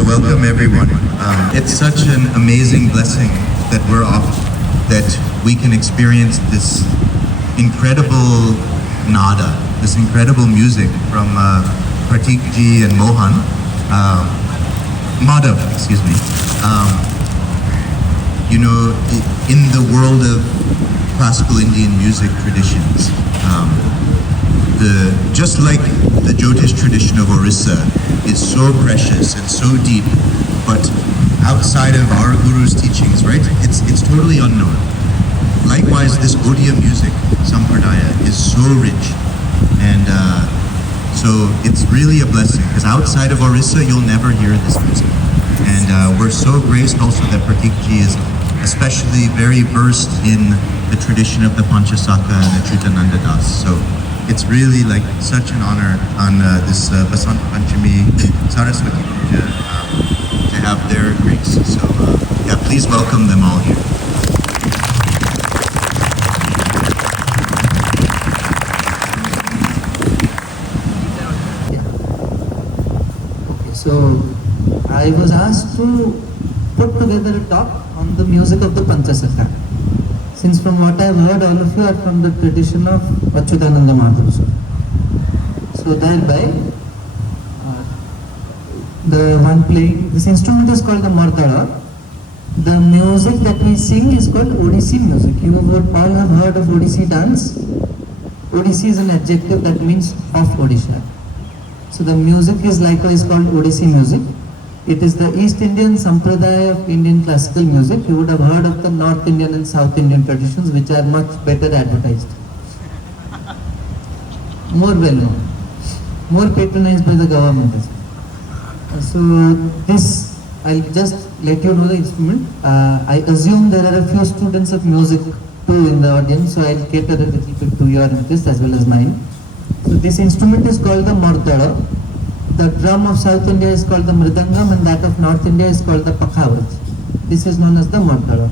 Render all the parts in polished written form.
So welcome everyone. It's such an amazing blessing that we're off, that we can experience this incredible nada, this incredible music from Pratik ji and Mohan, Madhav, excuse me. You know, in the world of classical Indian music traditions, just like the Jyotish tradition of Orissa is so precious and so deep, but outside of our guru's teachings, right? It's totally unknown. Likewise, this Odia music, Sampradaya, is so rich, and so it's really a blessing, because outside of Orissa, you'll never hear this music. And we're so graced also that Pratik ji is especially very versed in the tradition of the Panchasaka and the Chutananda Das. So it's really like such an honor on this Basant Panchami Saraswati Puja to have their grace. So yeah, please welcome them all here. Okay, so I was asked to put together a talk on the music of the Panchasaka. Since from what I've heard, all of you are from the tradition of Achyutananda Mahaprabhu. So thereby, the one playing, this instrument is called the Mardala. The music that we sing is called Odissi music. You would all have heard of Odissi dance. Odissi is an adjective that means of Odisha. So the music is likewise called Odissi music. It is the East Indian Sampradaya of Indian classical music. You would have heard of the North Indian and South Indian traditions, which are much better advertised. More well known. More patronized by the government. So this, I'll just let you know the instrument. I assume there are a few students of music too in the audience, so I'll cater a little bit to your interest as well as mine. So this instrument is called the Mardala. The drum of South India is called the Mridangam, and that of North India is called the Pakhavat. This is known as the Mardala.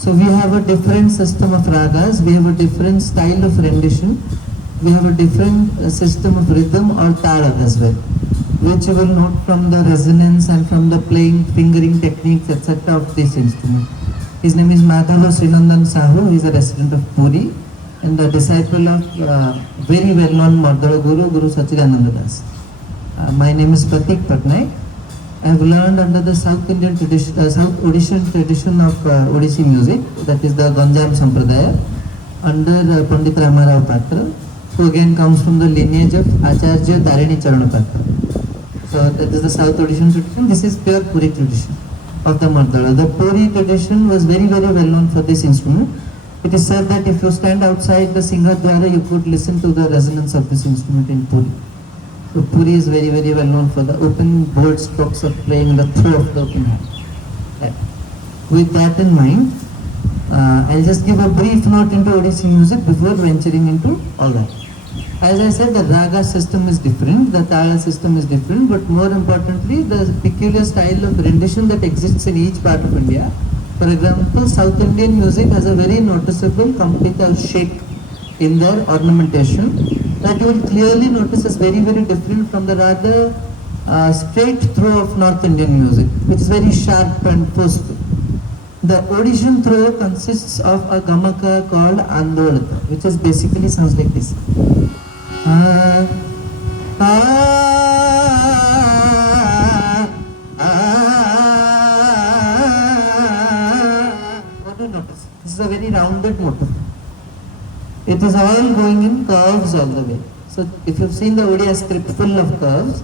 So we have a different system of ragas, we have a different style of rendition, we have a different system of rhythm or tala as well, which you will note from the resonance and from the playing, fingering techniques, etc. of this instrument. His name is Madhava Srinandan Sahu. He is a resident of Puri and a disciple of very well-known Mardala Guru, Guru Sachidananda Das. My name is Pratik Patnaik. I have learned under the South Indian tradition, South Odishan tradition of Odissi music, that is the Ganjam Sampradaya, under Pandit Ramarao Patra, who again comes from the lineage of Acharya Tarini Charana Patra. So that is the South Odishan tradition. This is pure Puri tradition of the Mardala. The Puri tradition was very, very well known for this instrument. It is said that if you stand outside the Singhadrara, you could listen to the resonance of this instrument in Puri. So Puri is very, very well known for the open bold strokes of playing the throw of the open hand. Right. With that in mind, I'll just give a brief note into Odissi music before venturing into all that. As I said, the raga system is different, the tala system is different, but more importantly, the peculiar style of rendition that exists in each part of India. For example, South Indian music has a very noticeable complete shake in their ornamentation that you will clearly notice is very, very different from the rather straight throw of North Indian music, which is very sharp and forceful. The Odishan throw consists of a gamaka called Andolata, which is basically sounds like this. What do you notice? This is a very rounded motif. It is all going in curves all the way. So if you've seen the Odia script full of curves,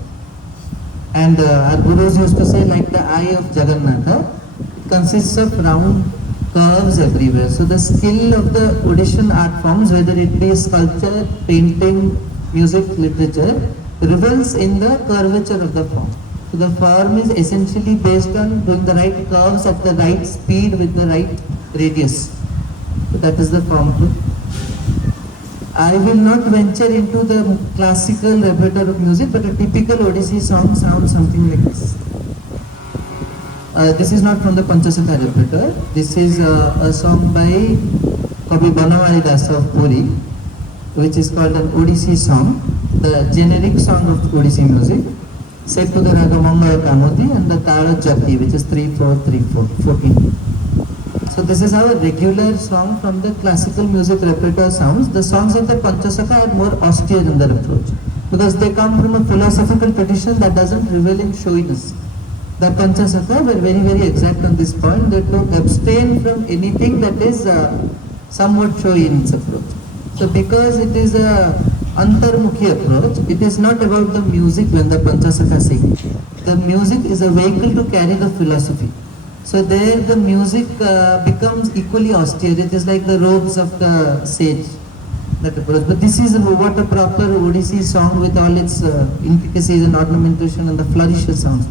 and our gurus used to say like the eye of Jagannatha, it consists of round curves everywhere. So the skill of the Odishan art forms, whether it be sculpture, painting, music, literature, reveals in the curvature of the form. So the form is essentially based on doing the right curves at the right speed with the right radius. So that is the form. I will not venture into the classical repertoire of music, but a typical Odissi song sounds something like this. This is not from the Panchasaka repertoire. This is a song by Kavi Banawali Das of Puri, which is called an Odissi song, the generic song of Odissi music. set to the raga Mangala Kamoti and the Tala Jati, which is 3-4-3-4, 14. So this is how a regular song from the classical music repertoire sounds. The songs of the Panchasakha are more austere in their approach because they come from a philosophical tradition that doesn't revel in showiness. The Panchasakha were very, very exact on this point. They to abstain from anything that is somewhat showy in its approach. So because it is a antarmukhi approach, it is not about the music when the Panchasakha sing. The music is a vehicle to carry the philosophy. So there the music becomes equally austere. It is like the robes of the sage. That approach. But this is what a proper Odissi song with all its intricacies and ornamentation and the flourishes sounds.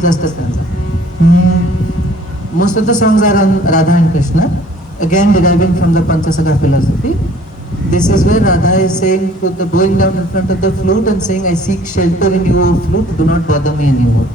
Just a stanza. Most of the songs are on Radha and Krishna, again deriving from the Panchasakha philosophy. This is where Radha is saying, going down in front of the flute and saying, I seek shelter in you, O flute, do not bother me anymore.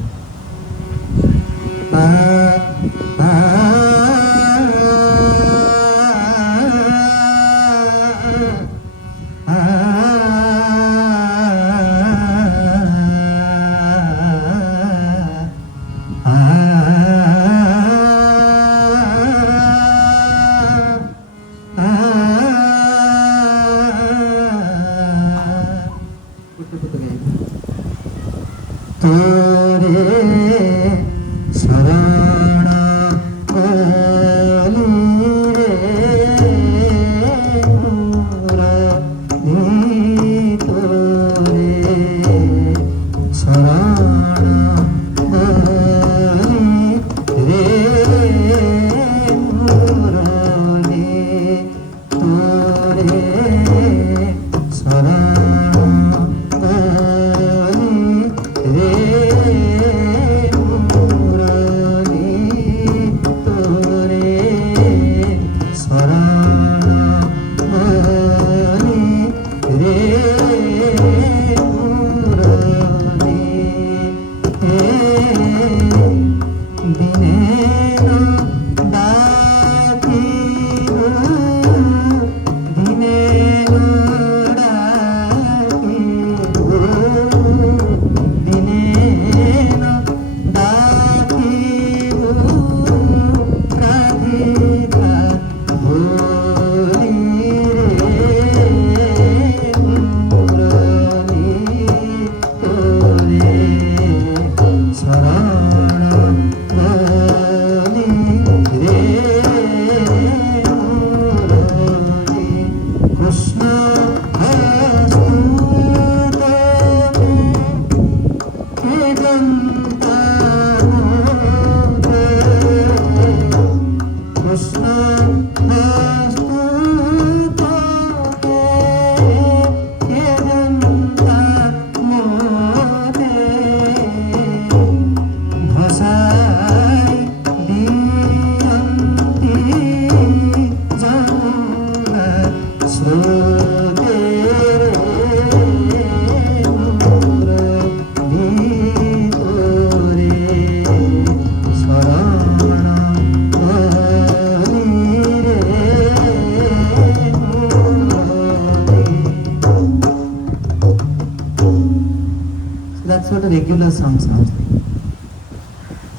That's what a regular song sounds like.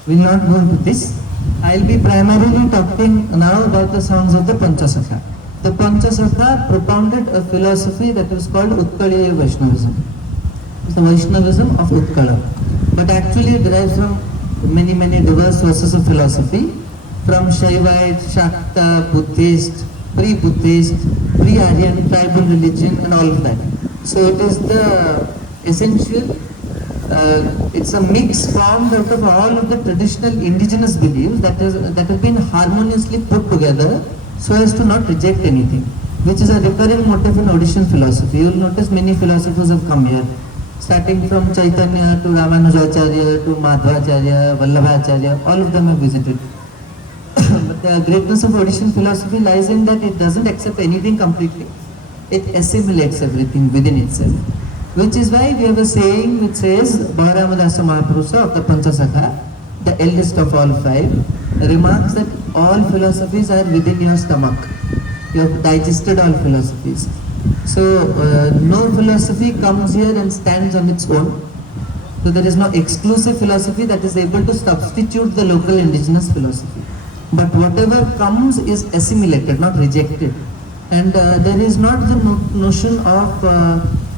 We'll not go into this. I'll be primarily talking now about the songs of the Panchasakha. The Panchasakha propounded a philosophy that was called Utkaliya Vaishnavism. It's the Vaishnavism of Utkala. But actually it derives from many diverse sources of philosophy, from Shaivite, Shakta, Buddhist, pre-Buddhist, pre-Aryan, tribal religion and all of that. So it is the essential, it's a mix formed out of all of the traditional indigenous beliefs that have been harmoniously put together so as to not reject anything, which is a recurring motif in Odishan philosophy. You will notice many philosophers have come here, starting from Chaitanya to Ramanujacharya to Madhvacharya, Vallabhacharya, all of them have visited. But the greatness of Odishan philosophy lies in that it doesn't accept anything completely. It assimilates everything within itself. Which is why we have a saying which says, Bharamadasa Mahapurusa of the Panchasakha, the eldest of all five, remarks that all philosophies are within your stomach. You have digested all philosophies. So no philosophy comes here and stands on its own. So there is no exclusive philosophy that is able to substitute the local indigenous philosophy. But whatever comes is assimilated, not rejected. And there is not the notion of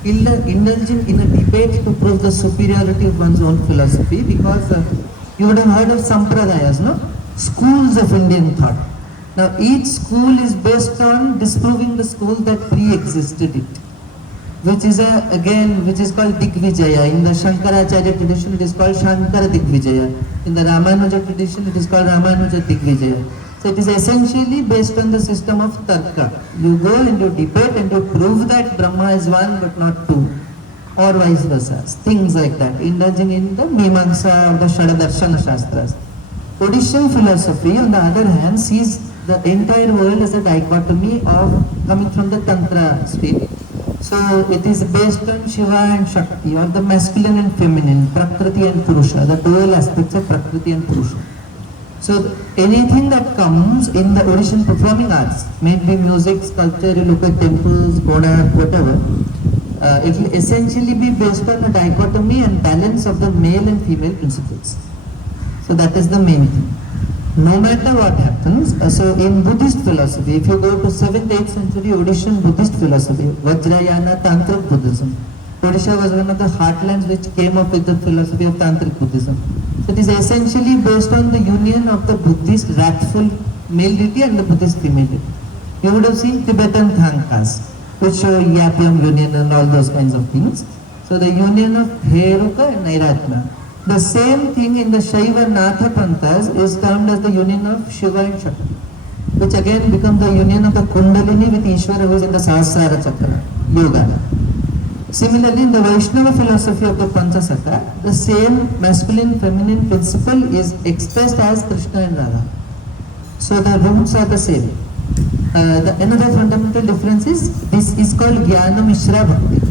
indulging in a debate to prove the superiority of one's own philosophy, because you would have heard of sampradayas, no? Schools of Indian thought. Now each school is based on disproving the school that pre-existed it, which is which is called Digvijaya. In the Shankaracharya tradition, it is called Shankara Digvijaya. In the Ramanuja tradition, it is called Ramanuja Digvijaya. So it is essentially based on the system of Tarka. You go and you debate and you prove that Brahma is one but not two, or vice versa. Things like that, indulging in the Mimamsa or the Shadadarshana Shastras. Odishan philosophy, on the other hand, sees the entire world as a dichotomy of coming from the Tantra state. So it is based on Shiva and Shakti, or the masculine and feminine, Prakriti and Purusha, the dual aspects of Prakriti and Purusha. So anything that comes in the Odishan performing arts, may it be music, sculpture, you look at temples, Kodak, whatever, it will essentially be based on a dichotomy and balance of the male and female principles. So that is the main thing. No matter what happens, so in Buddhist philosophy, if you go to 7th, 8th century Odishan Buddhist philosophy, Vajrayana Tantric Buddhism, Odisha was one of the heartlands which came up with the philosophy of Tantric Buddhism. So it is essentially based on the union of the Buddhist wrathful male deity and the Buddhist female deity. You would have seen Tibetan Thangkas, which show Yapyam union and all those kinds of things. So the union of Heruka and Nairatna. The same thing in the Shaiva Natha Panthas is termed as the union of Shiva and Shakti, which again becomes the union of the Kundalini with Ishvara, who is in the Sahasrara Chakra, Yoga. Similarly, in the Vaishnava philosophy of the Panchasaka, the same masculine feminine principle is expressed as Krishna and Radha. So the roots are the same. Another fundamental difference is this is called Jnana Mishra Bhakti,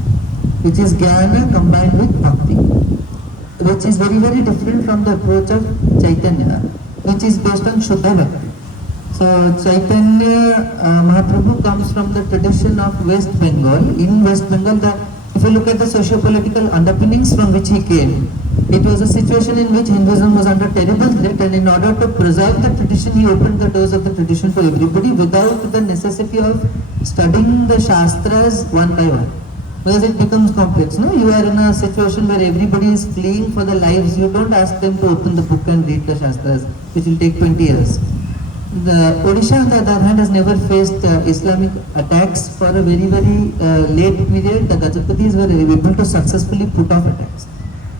which is Jnana combined with Bhakti, which is very, very different from the approach of Chaitanya, which is based on Shuddha Bhakti. So Chaitanya Mahaprabhu comes from the tradition of West Bengal. In West Bengal, if you look at the socio-political underpinnings from which he came, it was a situation in which Hinduism was under terrible threat, and in order to preserve the tradition, he opened the doors of the tradition to everybody without the necessity of studying the Shastras one by one. Because it becomes complex, no? You are in a situation where everybody is fleeing for their lives. You don't ask them to open the book and read the Shastras, which will take 20 years. The Odisha, on the other hand, has never faced Islamic attacks for a very, very late period. The Gajapatis were able to successfully put off attacks.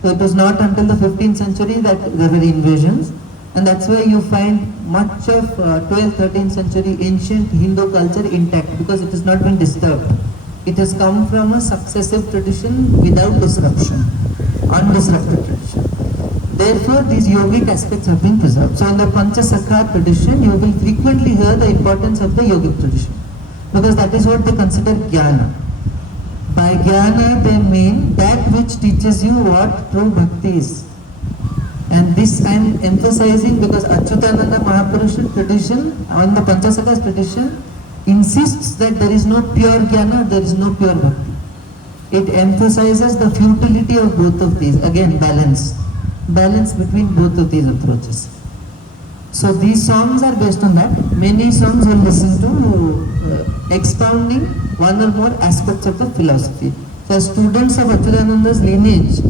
So it was not until the 15th century that there were invasions, and that's why you find much of 12th, 13th century ancient Hindu culture intact, because it has not been disturbed. It has come from a successive tradition without disruption, undisrupted tradition. Therefore, these yogic aspects have been preserved. So in the Panchasakha tradition, you will frequently hear the importance of the yogic tradition, because that is what they consider jnana. By jnana, they mean that which teaches you what true bhakti is. And this I am emphasizing because Achyutananda Mahapurusha tradition, on the Panchasakha tradition, insists that there is no pure jnana, there is no pure bhakti. It emphasizes the futility of both of these. Again, balance between both of these approaches. So these songs are based on that. Many songs will listen to expounding one or more aspects of the philosophy. So as students of Achyutananda's lineage,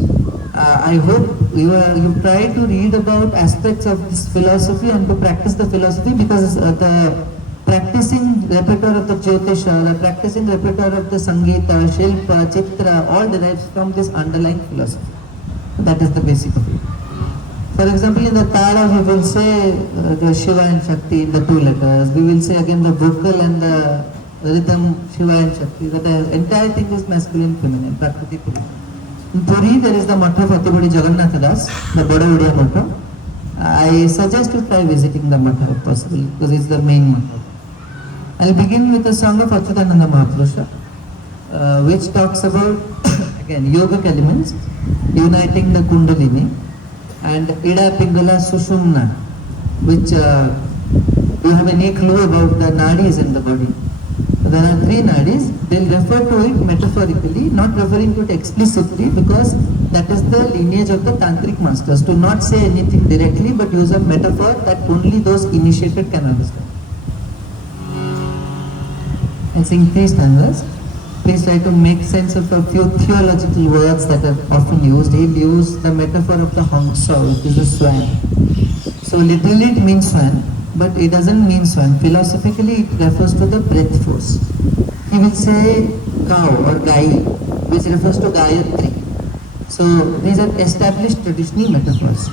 I hope you try to read about aspects of this philosophy and to practice the philosophy, because the practicing repertoire of the Jyotisha, the practicing repertoire of the Sangeeta, Shilpa, Chitra, all derives from this underlying philosophy. That is the basic of it. For example, in the Tara we will say the Shiva and Shakti in the two letters. We will say again the vocal and the rhythm Shiva and Shakti. The entire thing is masculine, feminine, Prakriti, Purusha. In Puri there is the Matha of Atibodi Jagannatha Das, the Boda Odia Matha. I suggest you try visiting the Matha if possible, because it's the main Matha. I'll begin with a song of Achyutananda Mahapurusha, which talks about again yogic elements, uniting the Kundalini, and Ida Pingala Sushumna, which you have any clue about the nadis in the body. There are three nadis. They'll refer to it metaphorically, not referring to it explicitly, because that is the lineage of the tantric masters, to not say anything directly but use a metaphor that only those initiated can understand. I'll sing three stanzas. Please try to make sense of a few theological words that are often used. He'll use the metaphor of the hongshou, which is the swan. So literally it means swan, but it doesn't mean swan. Philosophically it refers to the breath force. He will say cow or gai, which refers to Gayatri. So these are established traditional metaphors.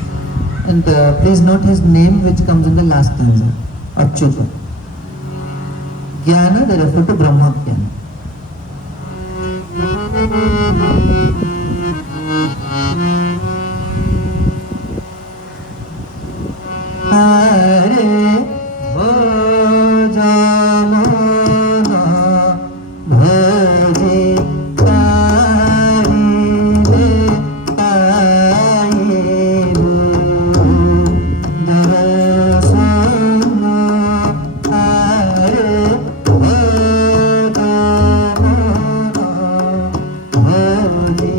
And please note his name, which comes in the last stanza, Achyuta. Jnana, they refer to Brahma Jnana. Hare Bhajamana Bhaji Karile Kairu Darasana Hare Bhajamana Bhaji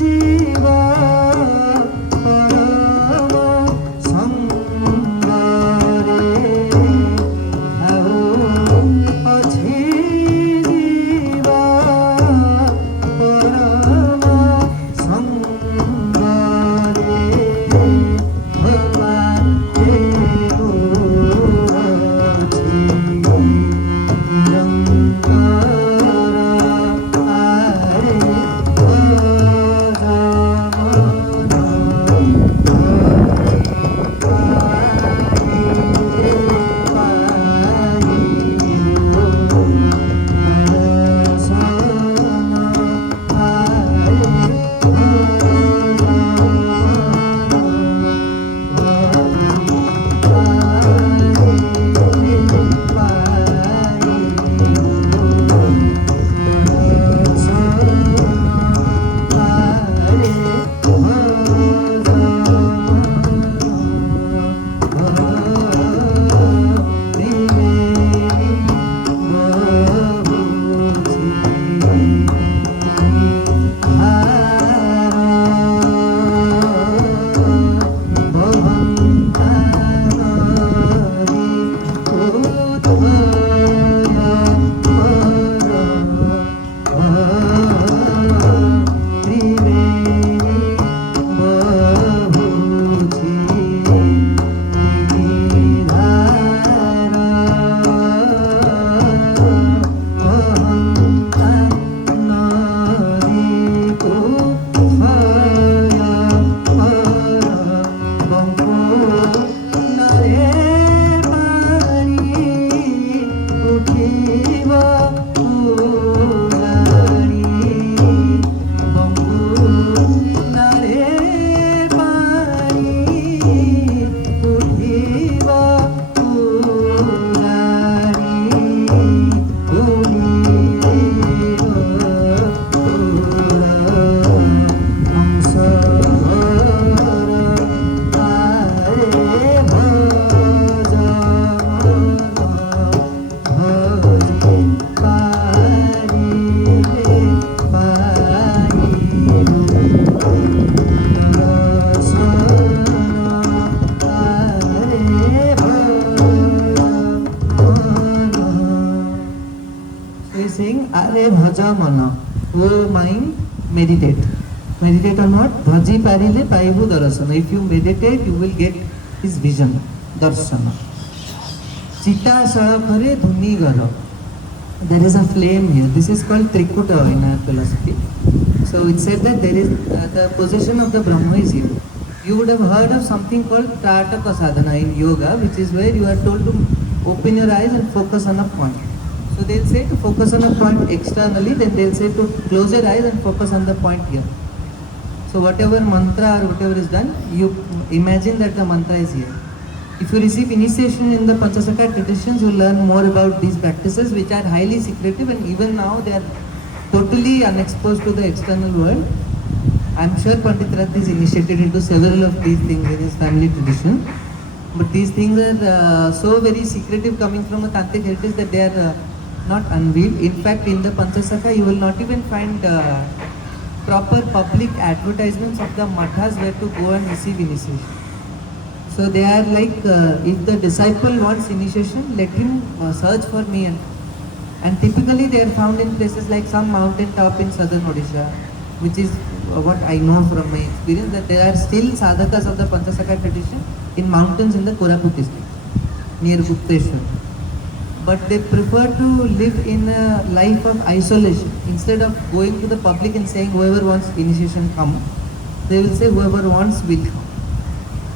Jiva mana. O mind, meditate. Meditate on what? Bhaji parile paibu darasana. If you meditate, you will get his vision, darshana. Chita salakhare dhuni garo. There is a flame here. This is called Trikuta in our philosophy. So it said that there is the position of the Brahma is here. You would have heard of something called Tataka Sadhana in yoga, which is where you are told to open your eyes and focus on a point. So they'll say to focus on a point externally, then they'll say to close your eyes and focus on the point here. So whatever mantra or whatever is done, you imagine that the mantra is here. If you receive initiation in the Panchasakha traditions, you learn more about these practices which are highly secretive, and even now they are totally unexposed to the external world. I'm sure Pandit Rath is initiated into several of these things in his family tradition. But these things are so very secretive coming from a Tantric heritage that they are not unveiled. In fact, in the Panchasakha, you will not even find proper public advertisements of the mathas where to go and receive initiation. So they are like, if the disciple wants initiation, let him search for me. And typically they are found in places like some mountain top in southern Odisha, which is what I know from my experience, that there are still sadhakas of the Panchasakha tradition in mountains in the Koraput district, near Gupteshwar. But they prefer to live in a life of isolation. Instead of going to the public and saying whoever wants initiation come, they will say whoever wants will come.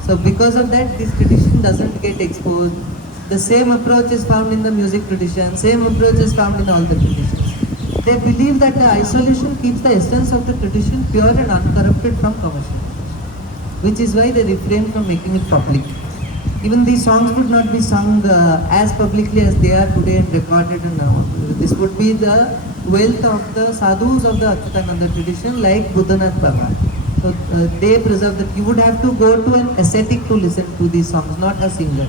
So because of that, this tradition doesn't get exposed. The same approach is found in the music tradition, same approach is found in all the traditions. They believe that the isolation keeps the essence of the tradition pure and uncorrupted from commercial, which is why they refrain from making it public. Even these songs would not be sung as publicly as they are today and recorded, and this would be the wealth of the sadhus of the Achyutananda tradition, like Buddhanath Baba. So they preserve that. You would have to go to an ascetic to listen to these songs, not a singer.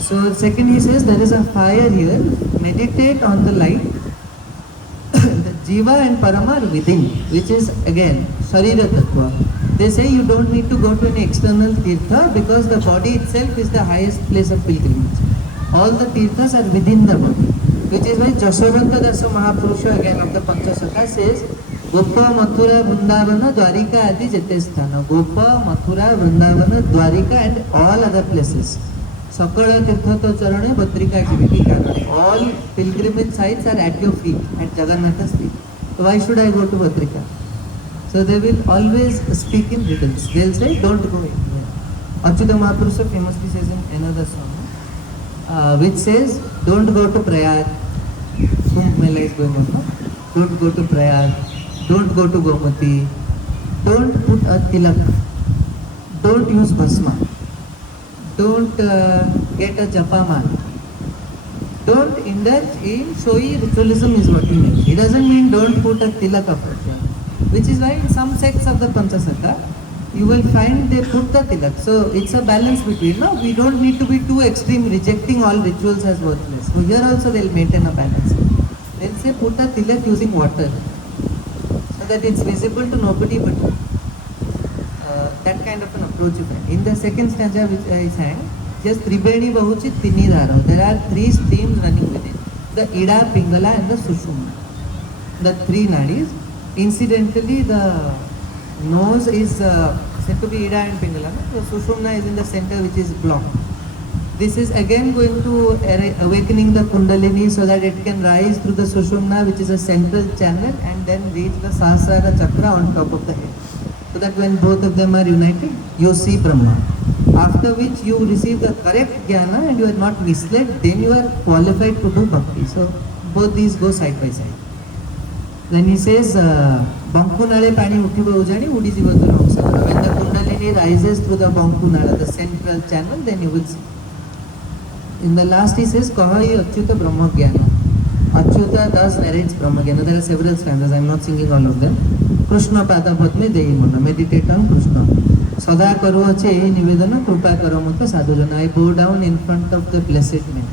So second, he says there is a fire here. Meditate on the light. The Jiva and Parama are within, which is again Sharira Tattva. They say you don't need to go to an external tirtha because the body itself is the highest place of pilgrimage. All the tirthas are within the body, which is why Jasodanta Dasa Mahapurusha again of the Panchasakha says Gopa, Mathura, Vrindavana, Dwarika Adi Jatesthana. Gopa, Mathura, Vrindavana, Dwarika and all other places. Sakala Tirthato Charane, Bhatrika Jiviti Karane. All pilgrimage sites are at your feet, at Jagannatha's feet. So why should I go to Bhatrika? So they will always speak in riddles. They'll say, don't go anywhere. Achyuta Mahapurusha famously says in another song, which says, don't go to Prayag. Kumbh Mela is going on, no? Don't go to Prayag. Don't go to Gomati. Don't put a tilak. Don't use bhasma. Don't get a japamal. Don't indulge in showy ritualism is what he means. It doesn't mean don't put a tilak of it. Which is why in some sects of the Panchasakha, you will find they put the tilak. So it's a balance between, no, we don't need to be too extreme, rejecting all rituals as worthless. So here also they'll maintain a balance. They'll say put a tilak using water, so that it's visible to nobody but you. That kind of an approach you find. In the second stanza which I sang, just Tribeni Bahuchit Tini Dhara. There are three streams running within. The Ida, Pingala and the Sushumna. The three nadis. Incidentally, the nose is said to be Ida and Pingala. The Sushumna is in the center, which is blocked. This is again going to awakening the Kundalini so that it can rise through the Sushumna, which is a central channel, and then reach the Sahasrara Chakra on top of the head. So that when both of them are united, you see Brahma. After which you receive the correct jnana and you are not misled, then you are qualified to do bhakti. So both these go side by side. Then he says, Bankunale Pani Uthiba Ujani Udijiva Durangsadara. When the Kundalini rises through the Bankunala, the central channel, then you will see. In the last he says, Kahai Achyuta Brahma Jnana. Achyuta thus narrates Brahma Jnana. There are several stanzas, I am not singing all of them. Krishna Pada Patme Dehi Mana. Meditate on Krishna. Sada Karo Ache Nivedana Krupa Karo Mata Sadhujana. I bow down in front of the blessed men.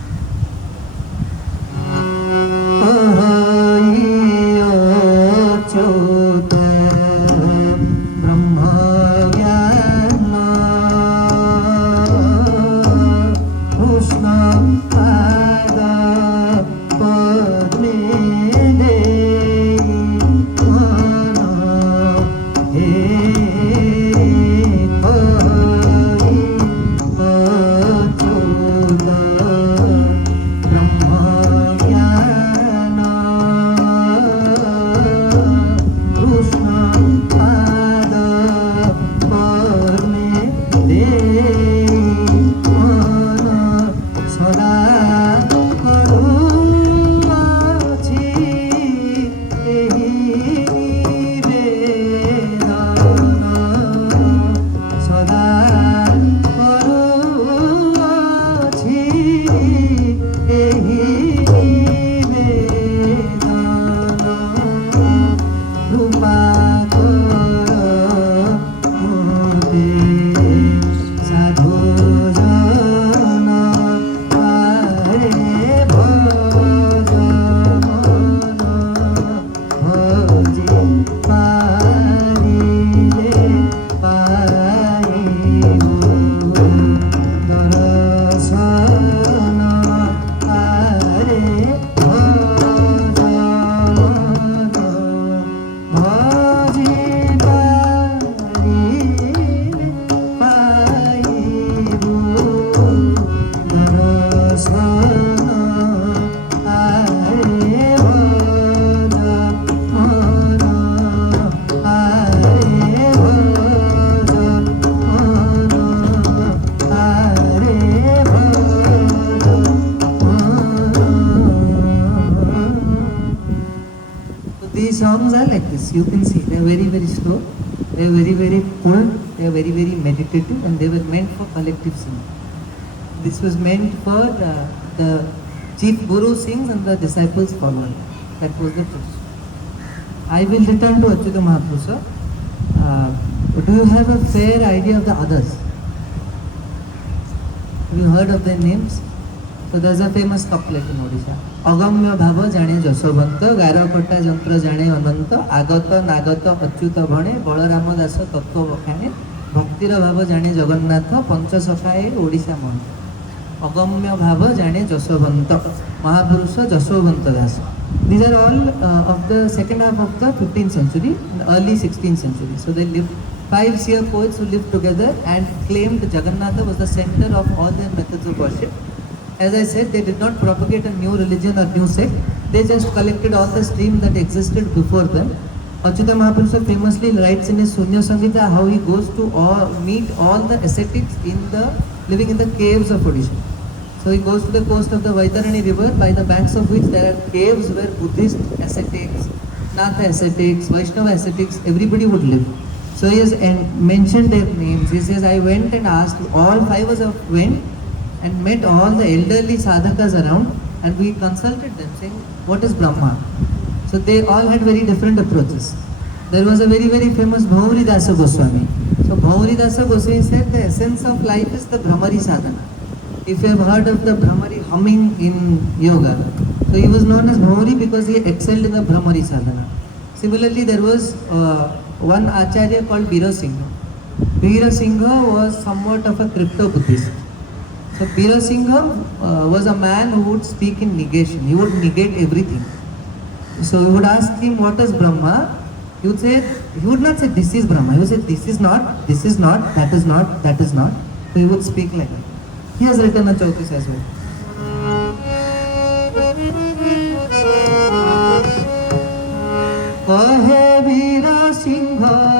These songs are like this. You can see they're very slow. They're very full. They're very meditative, and they were meant for collective singing. This was meant for the chief guru sings and the disciples follow. That was the truth. I will return to Achyuta Mahaprabhu, sir. Do you have a fair idea of the others? Have you heard of their names? So there's a famous couplet in Odisha. अगम्य भाव जाने जशोवंत गारकटा जंत्र जाने अनंत आगत नागत अच्युत भणे बलराम दास तत्व बखाणे भक्तिर भाव जाने जगन्नाथ पंच सखाए ओडिशा मन अगम्य भाव जाने जशोवंत महापुरुष जशोवंत दास. These are all of the second half of the 15th century, early 16th century. So they lived, 5 seer poets who lived together and claimed Jagannatha was the center of all their methods of worship. As I said, they did not propagate a new religion or new sect. They just collected all the stream that existed before them. Achyuta Mahaprabhu famously writes in his Sunya Samhita how he goes to meet all the ascetics living in the caves of Odisha. So he goes to the coast of the Vaitarani river, by the banks of which there are caves where Buddhist ascetics, Natha ascetics, Vaishnava ascetics, everybody would live. So he has mentioned their names. He says, I went and asked, all 5 of us went and met all the elderly sadhakas around, and we consulted them saying, what is Brahma? So they all had very different approaches. There was a very famous Bhauri Dasa Goswami. So Bhauri Dasa Goswami said the essence of life is the Brahmari sadhana. If you have heard of the Brahmari humming in yoga, so he was known as Bhauri because he excelled in the Brahmari sadhana. Similarly, there was one Acharya called Bira Singha. Bira Singha was somewhat of a crypto-Buddhist. So Bira Singha was a man who would speak in negation. He would negate everything. So we would ask him, what is Brahma? He would not say this is Brahma. He would say this is not, that is not, that is not. So he would speak like that. He has written a Chautis as well. Kahe Bira Singha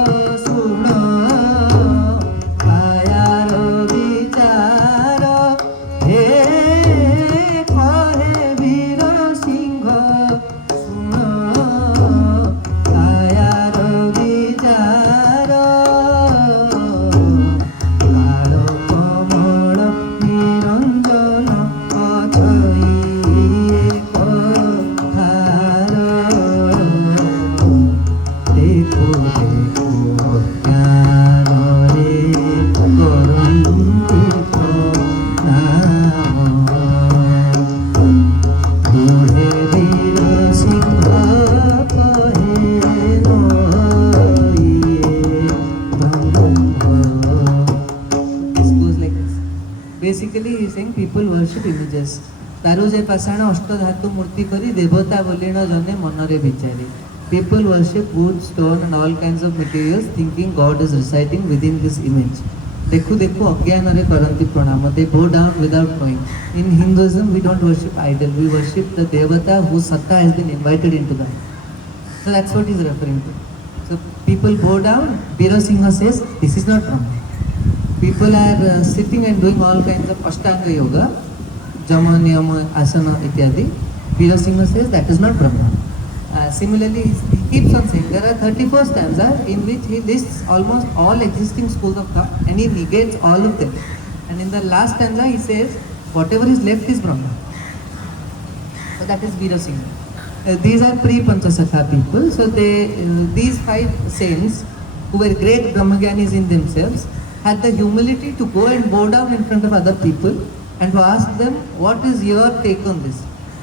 Basically, he is saying people worship images. Taru je pasana ashta dhatu murti kari devata bolina jane manare vichari. people worship wood, stone and all kinds of materials thinking God is residing within this image. देखो देखो अज्ञानरे करन्ति प्रणाम. They bow down without knowing. In Hinduism, we don't worship idol. We worship the devata whose satta has been invited into them. So that's what he's referring to. So people bow down. Bira Singha says this is not Brahma. People are sitting and doing all kinds of Ashtanga yoga, Jama, Niyama, Asana, ityadi. Bira Singha says that is not Brahma. Similarly, he keeps on saying there are 34 stanzas in which he lists almost all existing schools of thought and he negates all of them. And in the last stanza, he says whatever is left is Brahma. So that is Veera Singha. These are pre-Panchasakha people. So these 5 saints who were great Brahmagyanis in themselves had the humility to go and bow down in front of other people and to ask them, what is your take on this?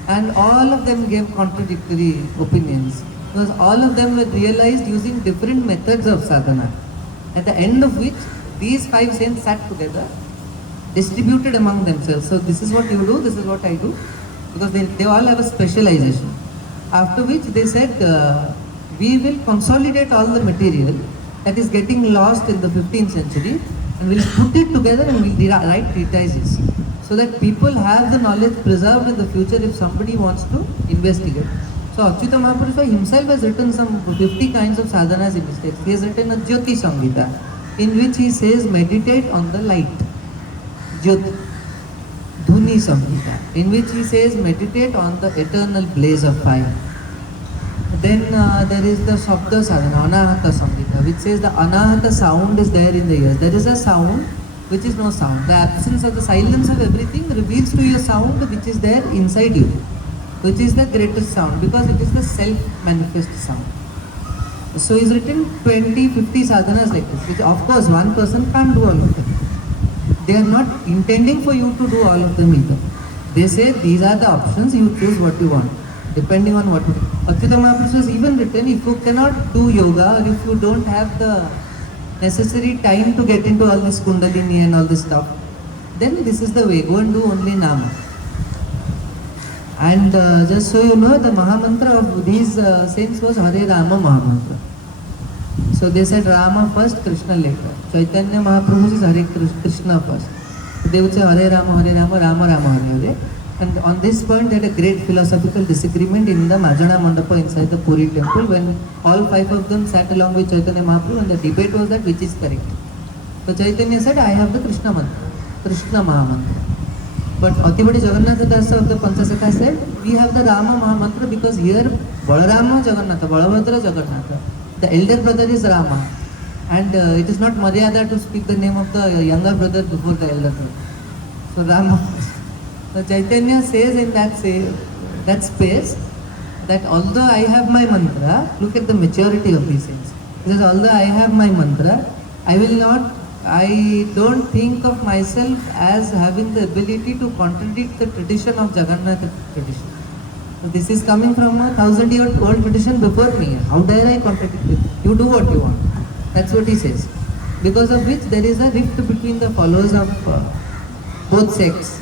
And all of them gave contradictory opinions because all of them were realized using different methods of sadhana. At the end of which these 5 saints sat together, distributed among themselves. So this is what you do, this is what I do, because they all have a specialization. After which they said, we will consolidate all the material that is getting lost in the 15th century and we'll put it together and we'll write treatises so that people have the knowledge preserved in the future if somebody wants to investigate. So Achyuta Mahaprabhu himself has written some 50 kinds of sadhanas in his text. He has written a Jyoti Samhita in which he says meditate on the light. Jyoti. Dhuni Samhita in which he says meditate on the eternal blaze of fire. Then there is the Shabda Sadhana, Anahata Samhita, which says the Anahata sound is there in the ears. There is a sound which is no sound. The absence of the silence of everything reveals to you a sound which is there inside you, which is the greatest sound because it is the self-manifest sound. So he's written 20, 50 sadhanas like this, which of course one person can't do all of them. They are not intending for you to do all of them either. They say these are the options, you choose what you want, depending on what you do. Achyuta Mahaprabhu has even written, if you cannot do yoga or if you don't have the necessary time to get into all this kundalini and all this stuff, then this is the way, go and do only nama. And just so you know, the Mahamantra of these saints was Hare Rama Mahamantra. So they said Rama first, Krishna later. Chaitanya Mahaprabhu is Hare Krishna first. So they would say Hare Rama, Rama Rama, Hare Hare. And on this point, they had a great philosophical disagreement in the Majana Mandapa inside the Puri temple when all 5 of them sat along with Chaitanya Mahaprabhu and the debate was that which is correct. So Chaitanya said, I have the Krishna mantra, Krishna Mahamantra. But Atibadi Jagannatha Dasa of the Panchasakha said, we have the Rama Mahamantra because here Balarama Jagannatha, Balabhadra Jagannatha. The elder brother is Rama. And it is not Maryada to speak the name of the younger brother before the elder brother. So Rama. So Chaitanya says in that space that although I have my mantra, look at the maturity of these things. He says, although I have my mantra, I don't think of myself as having the ability to contradict the tradition of Jagannatha tradition. So this is coming from a 1,000-year-old tradition before me. How dare I contradict it? You do what you want. That's what he says. Because of which there is a rift between the followers of both sects.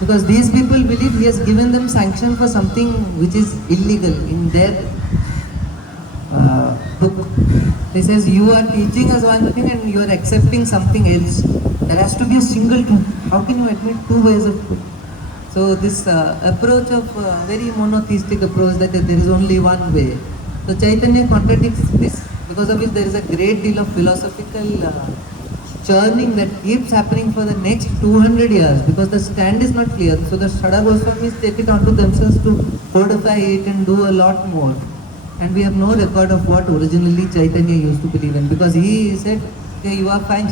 Because these people believe he has given them sanction for something which is illegal in their book. He says, you are teaching us one thing and you are accepting something else. There has to be a single truth. How can you admit 2 ways of truth? So this approach of very monotheistic approach that there is only one way. So Chaitanya contradicts this. Because of which there is a great deal of philosophical churning that keeps happening for the next 200 years because the stand is not clear. So the Shada Goswamis take it onto themselves to codify it and do a lot more. And we have no record of what originally Chaitanya used to believe in because he said, okay, you are fine,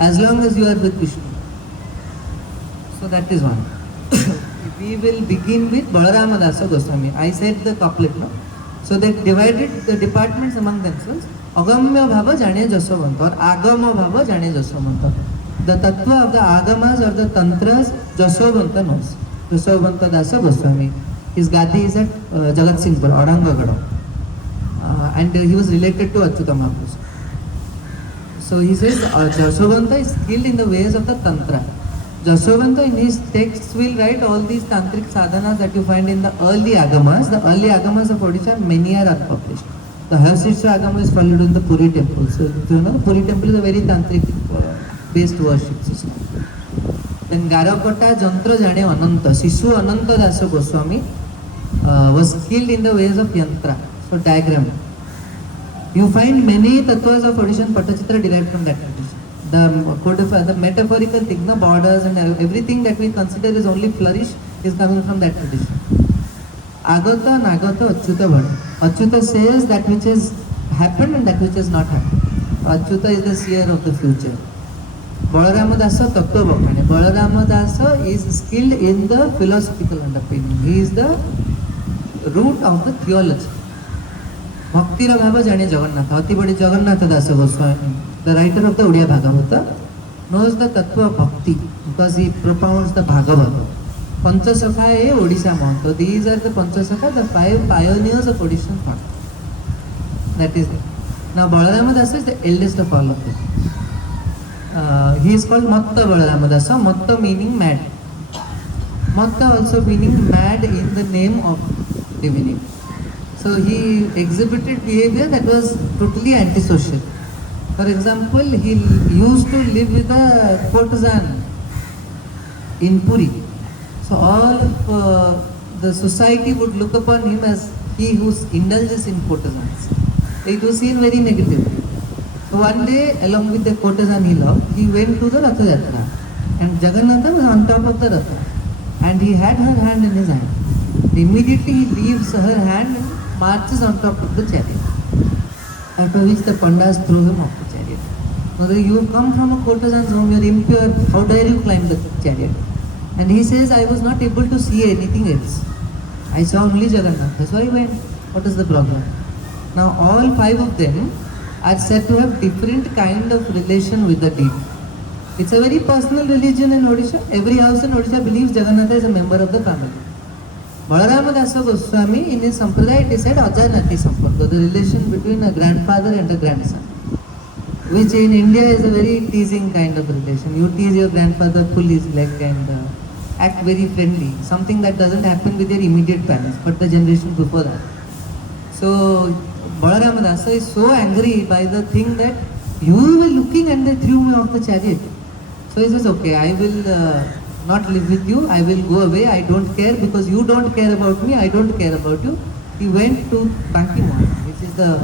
as long as you are with Vishnu. So that is one. We will begin with Balarama Dasa Goswami. I said the couplet, no? So they divided the departments among themselves. Agamya Bhava Jane Jasavanta or Agama Bhava Jane Jasavanta. The Tattva of the Agamas or the Tantras, Jasavanta knows. Jasavanta Dasa Goswami. His Gadi is at Jagat Singhpur, Aurangabad. And he was related to Achyuta Mahaprabhu. So he says Jasavanta is skilled in the ways of the Tantra. Jashovanta in his texts will write all these tantric sadhanas that you find in the early agamas. The early agamas of Odisha, many are unpublished. The Harsishra agama is followed in the Puri temple. So you know the Puri temple is a very tantric based worship system. Then Garakota Jantra Jane Ananta, Sishu Ananta Dasa Goswami was skilled in the ways of yantra, so diagram. You find many tattvas of Odishan Pattachitra derived from that tradition. The metaphorical thing, the borders and everything that we consider is only flourish is coming from that tradition. Agata, Nagata, Achyuta Vada. Achyuta says that which has happened and that which has not happened. Achyuta is the seer of the future. Balarama Dasa Tattva Bhakane. Balarama Dasa is skilled in the philosophical underpinning. He is the root of the theology. Bhakti Bhava Jane Jagannatha, Ati Badi Jagannatha Dasa Goswami, the writer of the Odia Bhagavata, knows the Tattva of Bhakti because he propounds the Bhagavata. Panchasakha is Odisha Mahanta. These are the Panchasakha, the 5 pioneers of Odishan thought. That is it. Now Balarama Dasa is the eldest of all of them. He is called Matta Balarama Dasa, Matta meaning mad. Matta also meaning mad in the name of divinity. So he exhibited behavior that was totally antisocial. For example, he used to live with a courtesan in Puri. So all of the society would look upon him as he who indulges in courtesans. It was seen very negatively. So one day, along with the courtesan he loved, he went to the Ratha Yatra. And Jagannatha was on top of the Ratha. And he had her hand in his hand. Immediately he leaves her hand and marches on top of the chariot. After which the Pandas threw him off the chariot. So you have come from a courtesan's home, you are impure, how dare you climb the chariot? And he says, I was not able to see anything else. I saw only Jagannath. So I went. What is the problem? Now all 5 of them are said to have different kind of relation with the deity. It's a very personal religion in Odisha. Every house in Odisha believes Jagannatha is a member of the family. Balarama Dasa Goswami, in his sampradaya, it is said Ajanati Sampurka, the relation between a grandfather and a grandson, which in India is a very teasing kind of relation. You tease your grandfather, pull his leg and act very friendly, something that doesn't happen with your immediate parents, but the generation before that. So Balarama Dasa is so angry by the thing that you were looking and they threw me off the chariot. So he says, okay, I will not live with you, I will go away, I don't care because you don't care about me, I don't care about you. He went to Bankimon, which is the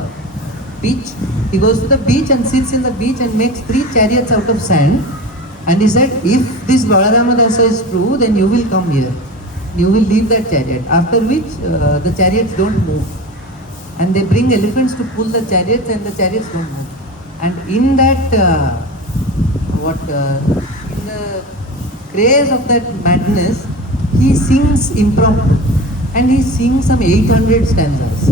beach. He goes to the beach and sits in the beach and makes 3 chariots out of sand. And he said, if this Balarama Dasa is true, then you will come here. You will leave that chariot. After which the chariots don't move. And they bring elephants to pull the chariots and the chariots don't move. And in that, in the craze of that madness, he sings impromptu. And he sings some 800 stanzas,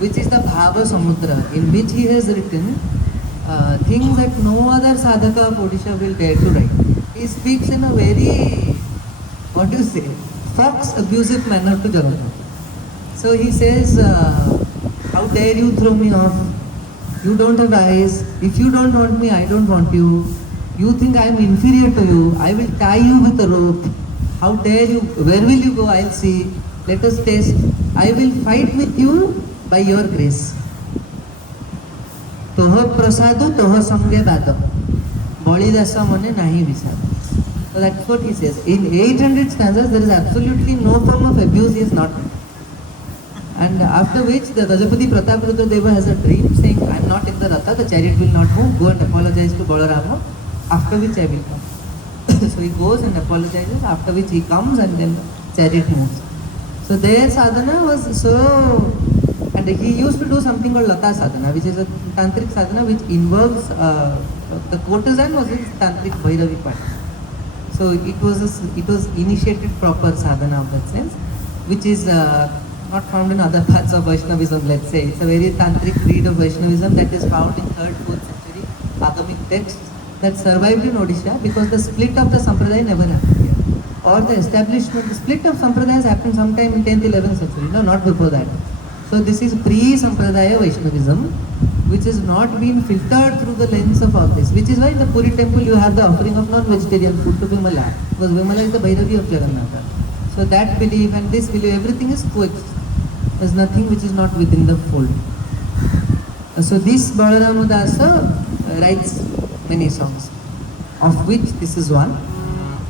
which is the Bhava Samudra, in which he has written things that no other sadhaka of Odisha will dare to write. He speaks in a very, fox abusive manner to Jagannath. So he says, how dare you throw me off? You don't have eyes. If you don't want me, I don't want you. You think I am inferior to you. I will tie you with a rope. How dare you? Where will you go? I'll see. Let us taste. I will fight with you by your grace. Toha prasadu, toha samge dada. Balidasa mane nahi visada. So that's what he says. In 800 stanzas, there is absolutely no form of abuse he has not done. And after which the Gajapati Prataparudra Deva has a dream saying, I am not in the Ratha, the chariot will not move, go and apologize to Balarama, after which I will come. So he goes and apologizes, after which he comes and then the chariot moves. So their sadhana was so, and he used to do something called Lata sadhana, which is a tantric sadhana which involves, the courtesan was his tantric Bhairavi part. So it was initiated proper sadhana of that sense, which is not found in other parts of Vaishnavism, let's say. It's a very tantric creed of Vaishnavism that is found in 3rd, 4th century Agamic texts that survived in Odisha because the split of the Sampradaya never happened here. Or the establishment, the split of Sampradayas happened sometime in 10th, 11th century, no, not before that. So this is pre-Sampradaya Vaishnavism, which is not being filtered through the lens of all this. Which is why in the Puri temple you have the offering of non-vegetarian food to Vimala, because Vimala is the Bhairavi of Jagannatha. So that belief and this belief, everything is coexist. There's nothing which is not within the fold. So this Balarama Dasa writes many songs, of which this is one.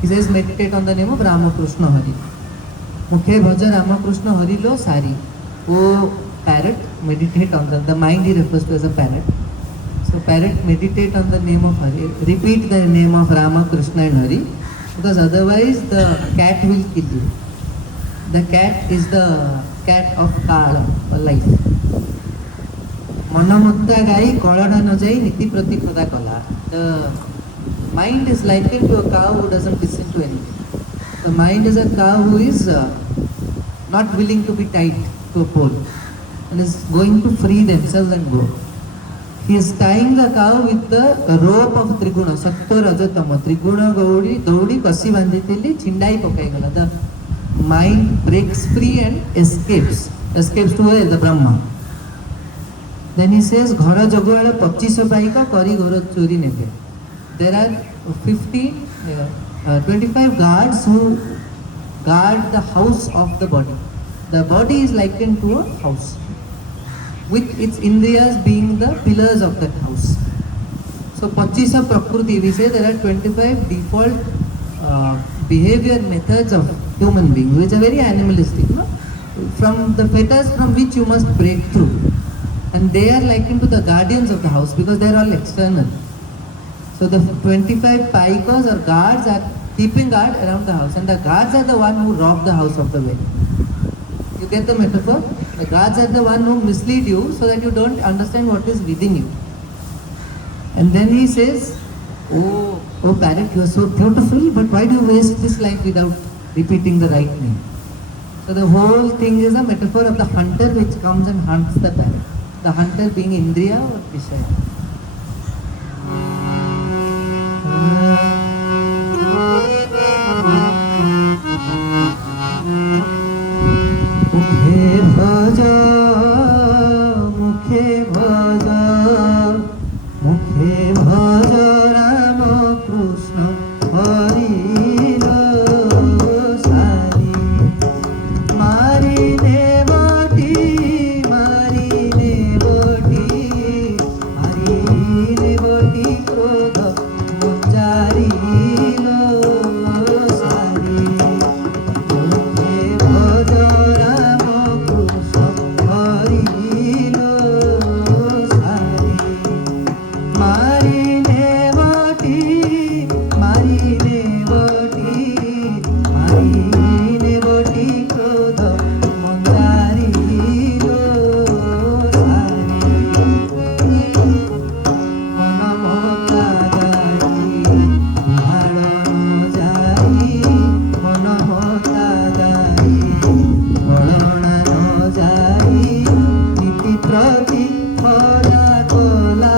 He says meditate on the name of Ramakrishna Hari. Mukhe bhaja Ramakrishna Hari lo sari. Oh parrot, meditate on the mind he refers to as a parrot. So parrot, meditate on the name of Hari. Repeat the name of Rama, Krishna and Hari, because otherwise the cat will kill you. The cat is the cat of Kala, or life. Manamutta gai kolada no jai niti pratipada kala. The mind is likened to a cow who doesn't listen to anything. The mind is a cow who is not willing to be tied to a pole and is going to free themselves and go. He is tying the cow with the rope of Triguna, Sattva Rajatama. Triguna Gaudi Kasi Vanditili, Chindai Pokaigala. The mind breaks free and escapes. Escapes to where? The Brahma. Then he says, Ghara Jaguala Pachiso Paika Kari Gora Churi Neke. There are 25 guards who guard the house of the body. The body is likened to a house, with its indriyas being the pillars of that house. So Pachisa Prakruti, we say there are 25 default behavior methods of human being, which are very animalistic, no? From the fetters from which you must break through. And they are likened to the guardians of the house because they are all external. So the 25 paikas or guards are keeping guard around the house, and the guards are the one who rob the house of the way. You get the metaphor? The guards are the one who mislead you so that you don't understand what is within you. And then he says, oh parrot, you are so beautiful, but why do you waste this life without repeating the right name? So the whole thing is a metaphor of the hunter which comes and hunts the parrot. The hunter being Indriya or Vishaya. Mukhe bhaja, mukhe bhaja, mukhe bhaja Rama Krishna Hari lo sari. Mari devati, mari devati, hari devati krodha manjari lo sari. Mukhe bhaja Rama Krishna Hari lo sari. Mari devati, mari devati, hari devati krodha manjari lo sari. Manamota gai, bhalano jai, manamota gai, bhalana no jai, niti prati phala kola.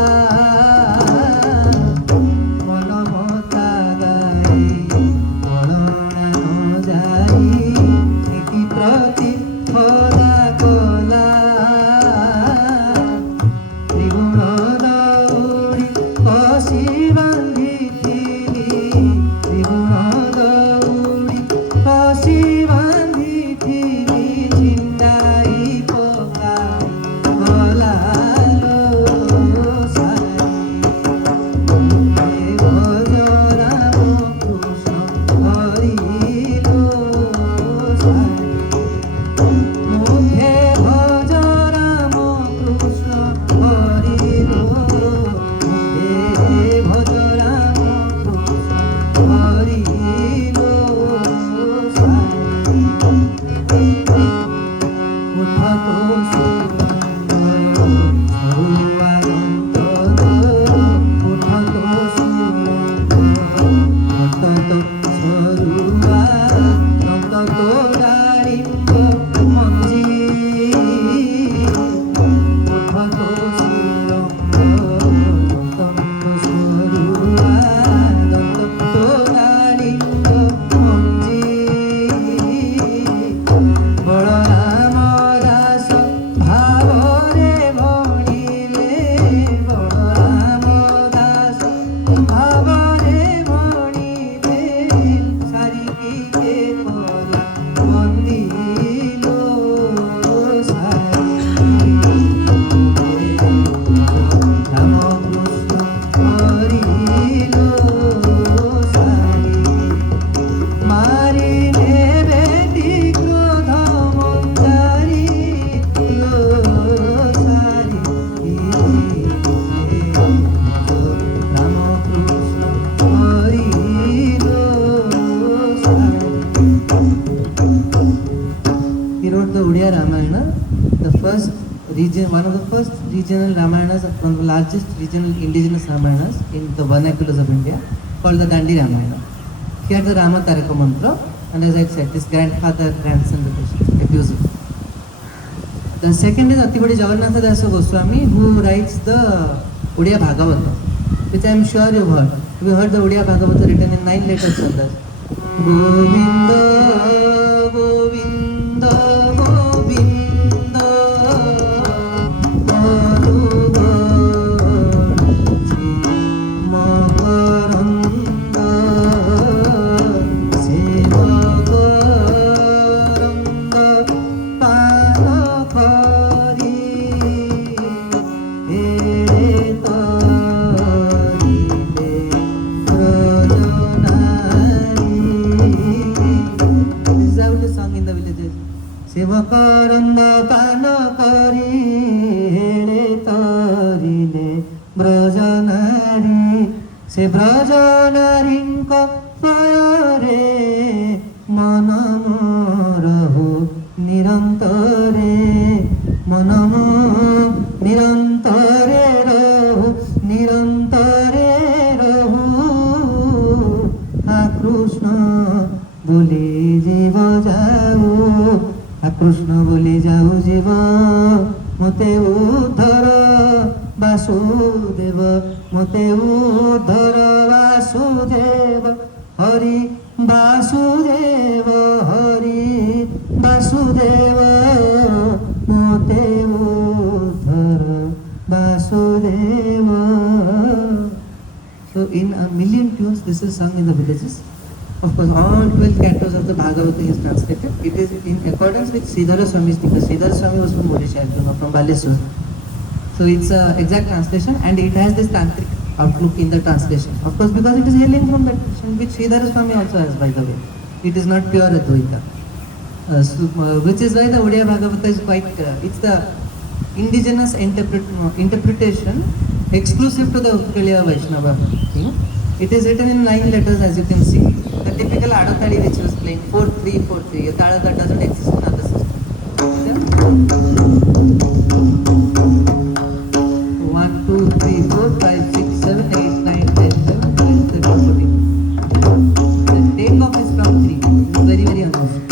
Ramayana, the first region, one of the first regional Ramayanas, one of the largest regional indigenous Ramayanas in the vernaculars of India, called the Dandi Ramayana. He had the Rama Taraka mantra, and as I said, his grandfather, grandson relationship, abusive. The second is Atibadi Jagannatha Dasa Goswami, who writes the Odia Bhagavata, which I am sure you've heard. We heard the Odia Bhagavata written in 9 letters chandas. Govinda, Govinda, Govinda, Marugachi, Makaranda, Sevakaranda, Panakari, Sevakaranda Panakari Hele Tarile Brajanari Se Brajanarinka Fayare Manamarahu Nirantare Manamu Nirantare Rahu Nirantare Rahu Ha Krishna Boli Jiva Jao Krishna boli jau jiva mote udhara vasudeva mote udhara vasudeva hari vasudeva hari vasudeva mote udhara vasudeva. So in a million tunes this is sung in the villages. Of course, all 12 cantos of the Bhagavata is translated. It is in accordance with Sridhara Swami's because Sridhara Swami was from Odisha, as you know, from Baleswar. So it's an exact translation and it has this tantric outlook in the translation. Of course, because it is hailing from that tradition, which Sridhara Swami also has, by the way. It is not pure Advaita. Which is why the Odia Bhagavata is quite, it's the indigenous interpretation exclusive to the Utkaliya Vaishnava. It is written in 9 letters, as you can see. The typical Adatali which was playing 4-3-4-3. A Tala that doesn't exist in other systems. 1, 2, 3, 4, 5, 6, 7, 8, 9, 10, 11, 12, 13, 14. The takeoff is from 3. It's very, very unusual.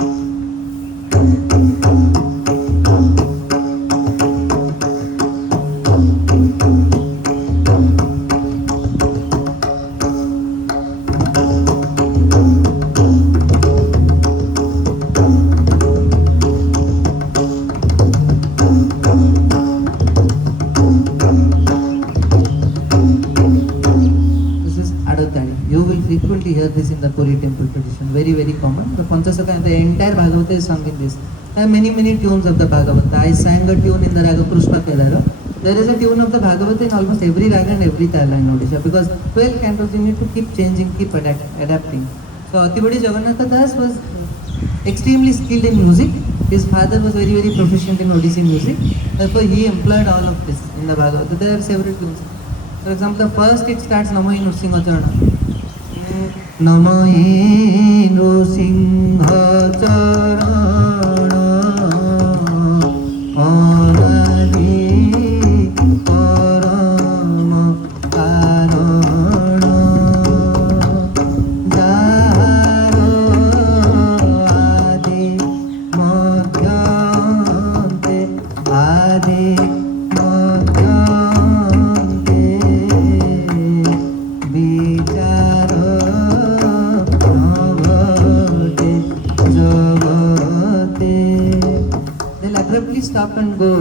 Frequently hear this in the Puri temple tradition, very, very common. The Panchasaka, the entire Bhagavata is sung in this. There are many, many tunes of the Bhagavata. I sang a tune in the Raga Krishna Kedara. There is a tune of the Bhagavata in almost every Raga and every Tala in Odisha because 12 cantos you need to keep changing, keep adapting. So Atibadi Jagannatha Das was extremely skilled in music. His father was very, very proficient in Odissi music. Therefore he employed all of this in the Bhagavata. There are several tunes. For example, the first it starts Namo Nrsimhacharana. Namayi Nrsimhacharana Anadi Parama Karana Jaro Adi Madhyante Adi Madhyante Vichara They'll abruptly stop and go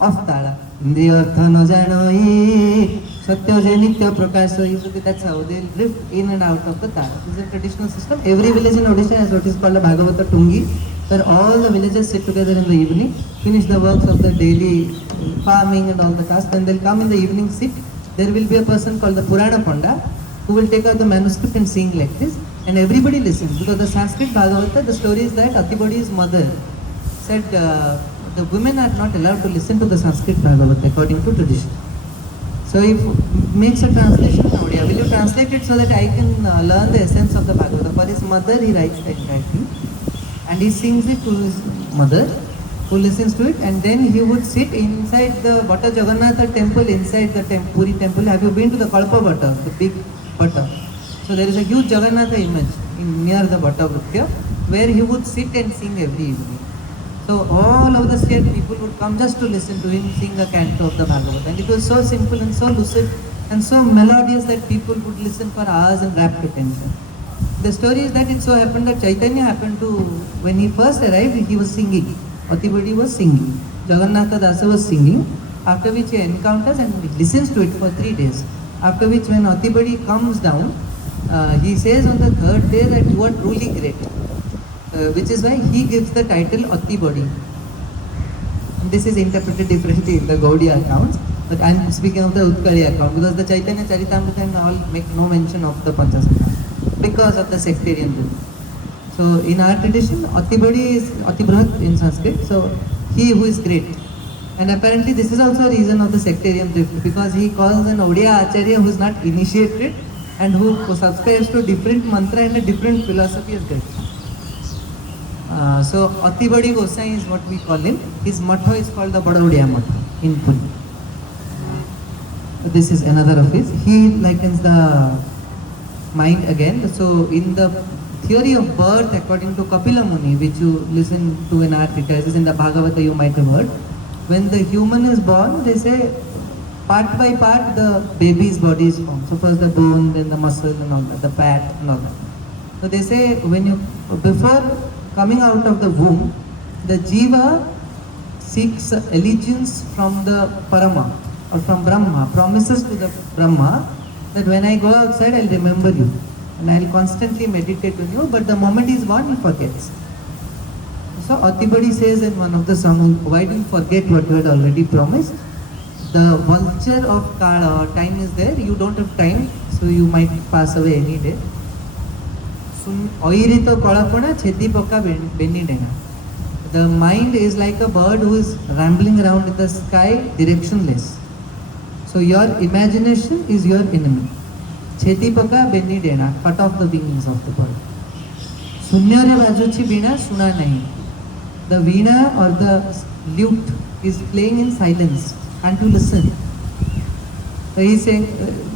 off tala. Indriyartha na janai Satya Nitya Prakasai. So that's how they'll drift in and out of the tala. This is a traditional system. Every village in Odisha has what is called a Bhagavata Tungi, where all the villagers sit together in the evening, finish the works of the daily farming and all the tasks, then they'll come in the evening, sit. There will be a person called the Purana Panda who will take out the manuscript and sing like this, and everybody listens because the Sanskrit Bhagavata, the story is that Atibadi's mother said the women are not allowed to listen to the Sanskrit Bhagavata according to tradition. So he makes a translation in Odia. Will you translate it so that I can learn the essence of the Bhagavata? For his mother he writes that writing and he sings it to his mother. who listens to it, and then he would sit inside the Bhatta Jagannatha temple, inside the Puri temple. Have you been to the Kalpa Bhatta, the big Bhatta? So there is a huge Jagannatha image near the Bhatta Vrutya, where he would sit and sing every evening. So all of the state people would come just to listen to him sing a canto of the Bhagavad. And it was so simple and so lucid and so melodious that people would listen for hours in rapt attention. The story is that it so happened that Chaitanya happened to, when he first arrived, he was singing. Atibadi was singing. Jagannatha Dasa was singing. After which he encounters and listens to it for 3 days. After which when Atibadi comes down, he says on the 3rd day that you are truly great. Which is why he gives the title Atibadi. This is interpreted differently in the Gaudiya accounts. But I am speaking of the Utkali account because the Chaitanya Charitamrita and all make no mention of the Panchasakha because of the sectarian rule. So in our tradition, Atibadi is Atibrat in Sanskrit, so he who is great. And apparently this is also a reason of the sectarian drift because he calls an Odia Acharya who is not initiated and who subscribes to different mantra and a different philosophy as great. So Atibadi Gosai is what we call him. His matha is called the Badaodia Matha in Puri. This is another of his. He likens the mind again. So in the theory of birth according to Kapila Muni, which you listen to in our treatises, in the Bhagavata you might have heard, when the human is born, they say part by part the baby's body is formed. So first the bone, then the muscle and all that, the fat and all that. So they say when you, before coming out of the womb, the jiva seeks allegiance from the Parama or from Brahma, promises to the Brahma that when I go outside I'll remember you and I'll constantly meditate on you, but the moment he's born he forgets. So Atibadi says in one of the songs, why do you forget what you had already promised? The vulture of Kala, time is there, you don't have time, so you might pass away any day. The mind is like a bird who is rambling around in the sky directionless. So your imagination is your enemy. Cheti paka beni dena, cut off the wings of the bird. Sunyare bajuchi veena suna nahi. The veena or the lute is playing in silence. Can't you listen? So he is saying,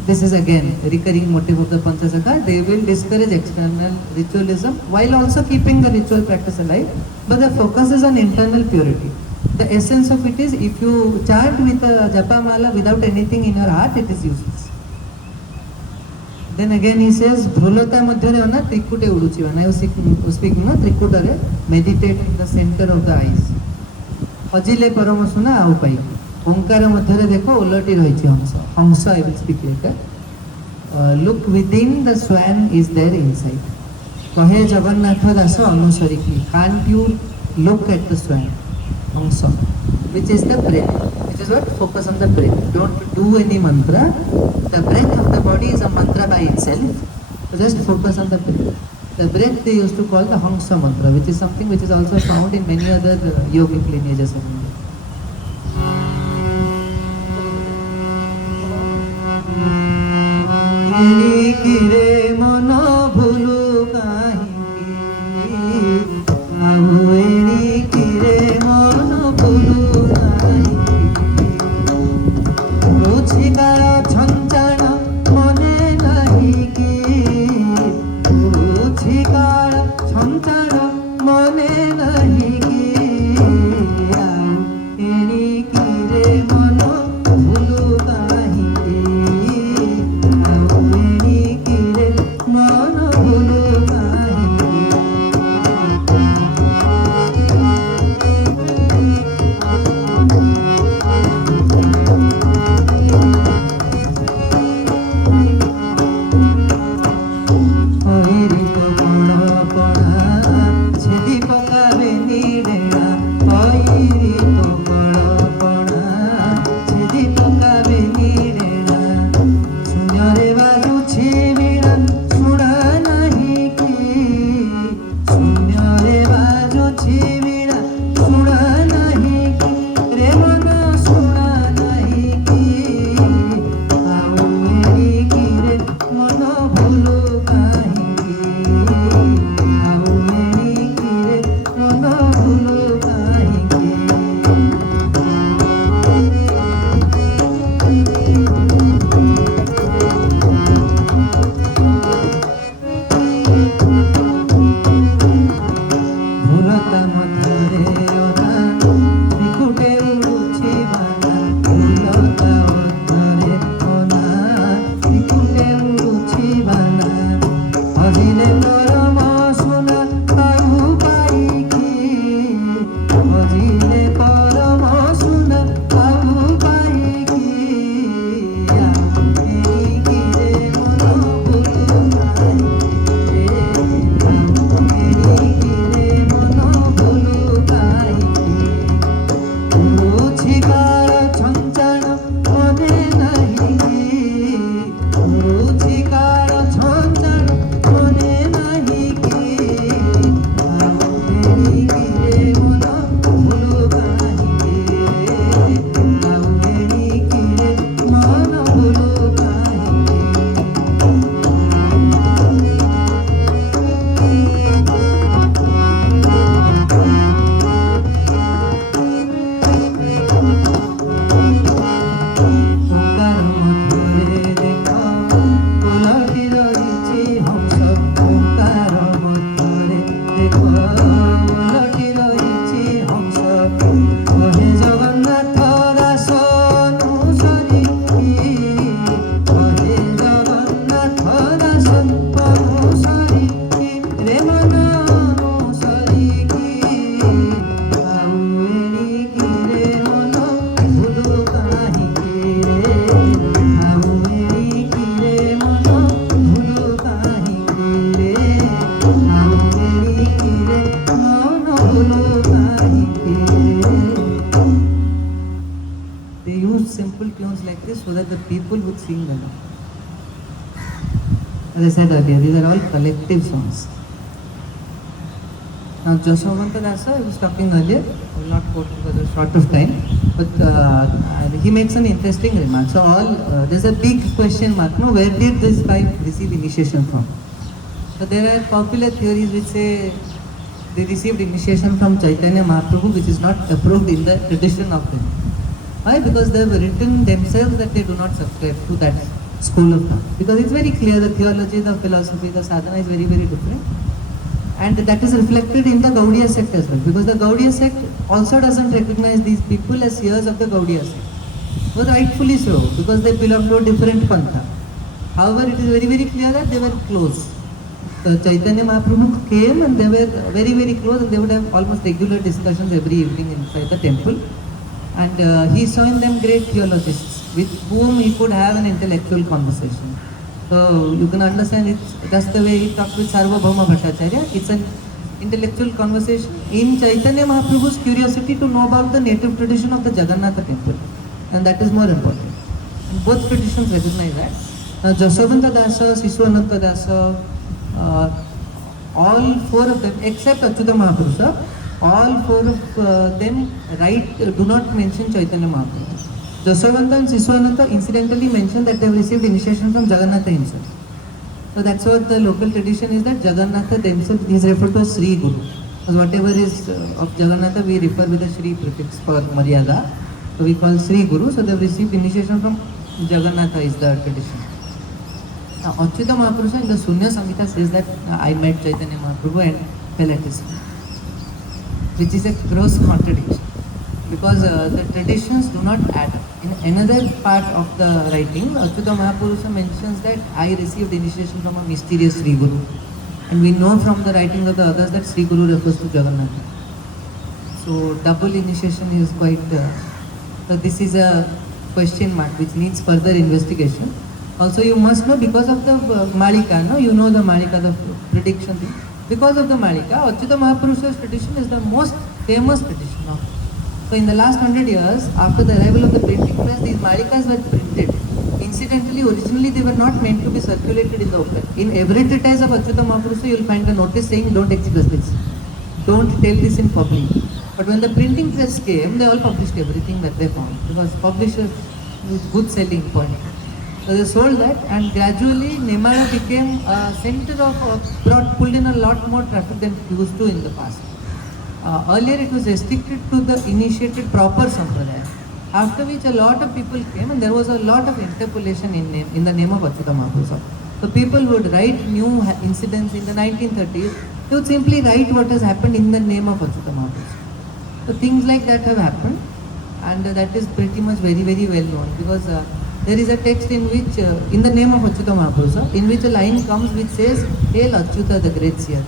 this is again a recurring motive of the Panchasakha. They will discourage external ritualism while also keeping the ritual practice alive. But the focus is on internal purity. The essence of it is, if you chant with a japa mala without anything in your heart, it is useless. Then again he says, Bhrulata madhyare na trikute uduchi. When I was speaking, trikutare, meditate in the center of the eyes. Hajile paramasuna aupai. Onkara madhyare dekho ulati rahichi hamsa. Hamsa I will speak later. Look within, the swan is there inside. Kahe Jagannatha Dasa Anusariki. Can't you look at the swan? Hamsa, which is the breath, which is what? Focus on the breath. Don't do any mantra. The breath of the body is a mantra by itself. So just focus on the breath. The breath they used to call the Hamsa mantra, which is something which is also found in many other yogic lineages of India. No, no. that the people would sing along. As I said earlier, these are all collective songs. Now, Jaswanta Dasa, I was talking earlier, I will not quote because of short of time, but he makes an interesting remark. So, there's a big question mark. No, where did this guy receive initiation from? So, there are popular theories which say they received initiation from Chaitanya Mahaprabhu, which is not approved in the tradition of them. Why? Because they have written themselves that they do not subscribe to that school of thought. Because it's very clear, the theology, the philosophy, the sadhana is very, very different. And that is reflected in the Gaudiya sect as well. Because the Gaudiya sect also doesn't recognize these people as seers of the Gaudiya sect. But rightfully so, because they belong to a different pantha. However, it is very, very clear that they were close. The Chaitanya Mahaprabhu came and they were very, very close, and they would have almost regular discussions every evening inside the temple. And he saw in them great theologists with whom he could have an intellectual conversation. So you can understand it's just the way he talked with Sarvabhauma Bhattacharya. It's an intellectual conversation in Chaitanya Mahaprabhu's curiosity to know about the native tradition of the Jagannatha temple. And that is more important. And both traditions recognize that. Now Jaswanta Dasa, Siswananda Dasa, all four of them, except Achyuta Mahaprabhu, all four of them do not mention Chaitanya Mahaprabhu. Jaswanta and Siswananda incidentally mention that they have received initiation from Jagannatha himself. So that's what the local tradition is, that Jagannatha themselves is referred to as Sri Guru. Because whatever is of Jagannatha we refer with the Sri prefix for Maryada. So we call Sri Guru. So they have received initiation from Jagannatha is the tradition. Now Achyuta Mahaprabhu in the Sunya Samhita says that I met Chaitanya Mahaprabhu and fell at his feet, which is a gross contradiction. Because the traditions do not add up. In another part of the writing, Achyuta Mahaprabhu mentions that I received initiation from a mysterious Sri Guru. And we know from the writings of the others that Sri Guru refers to Jagannath. So double initiation is quite... so this is a question mark which needs further investigation. Also you must know, because of the Malika, no? You know the Malika, the prediction thing. Because of the Malika, Achyuta Mahaprabhu's tradition is the most famous tradition of. So in the last 100 years, after the arrival of the printing press, these Malikas were printed. Incidentally, originally they were not meant to be circulated in the open. In every treatise of Achyuta Mahaprabhu, you will find a notice saying, don't express this. Don't tell this in public. But when the printing press came, they all published everything that they found. Because publishers with good selling point. So they sold that, and gradually Nemara became a center of, pulled in a lot more traffic than it used to in the past. Earlier it was restricted to the initiated proper sampradaya, after which a lot of people came and there was a lot of interpolation in the name of Achyuta Mahaprabhu. So people would write new incidents in the 1930s, they would simply write what has happened in the name of Achyuta Mahaprabhu. So things like that have happened, and that is pretty much very, very well known, because there is a text in which, in the name of Achyuta Mahaprabhu, in which a line comes which says, Hail Achyuta the great seer.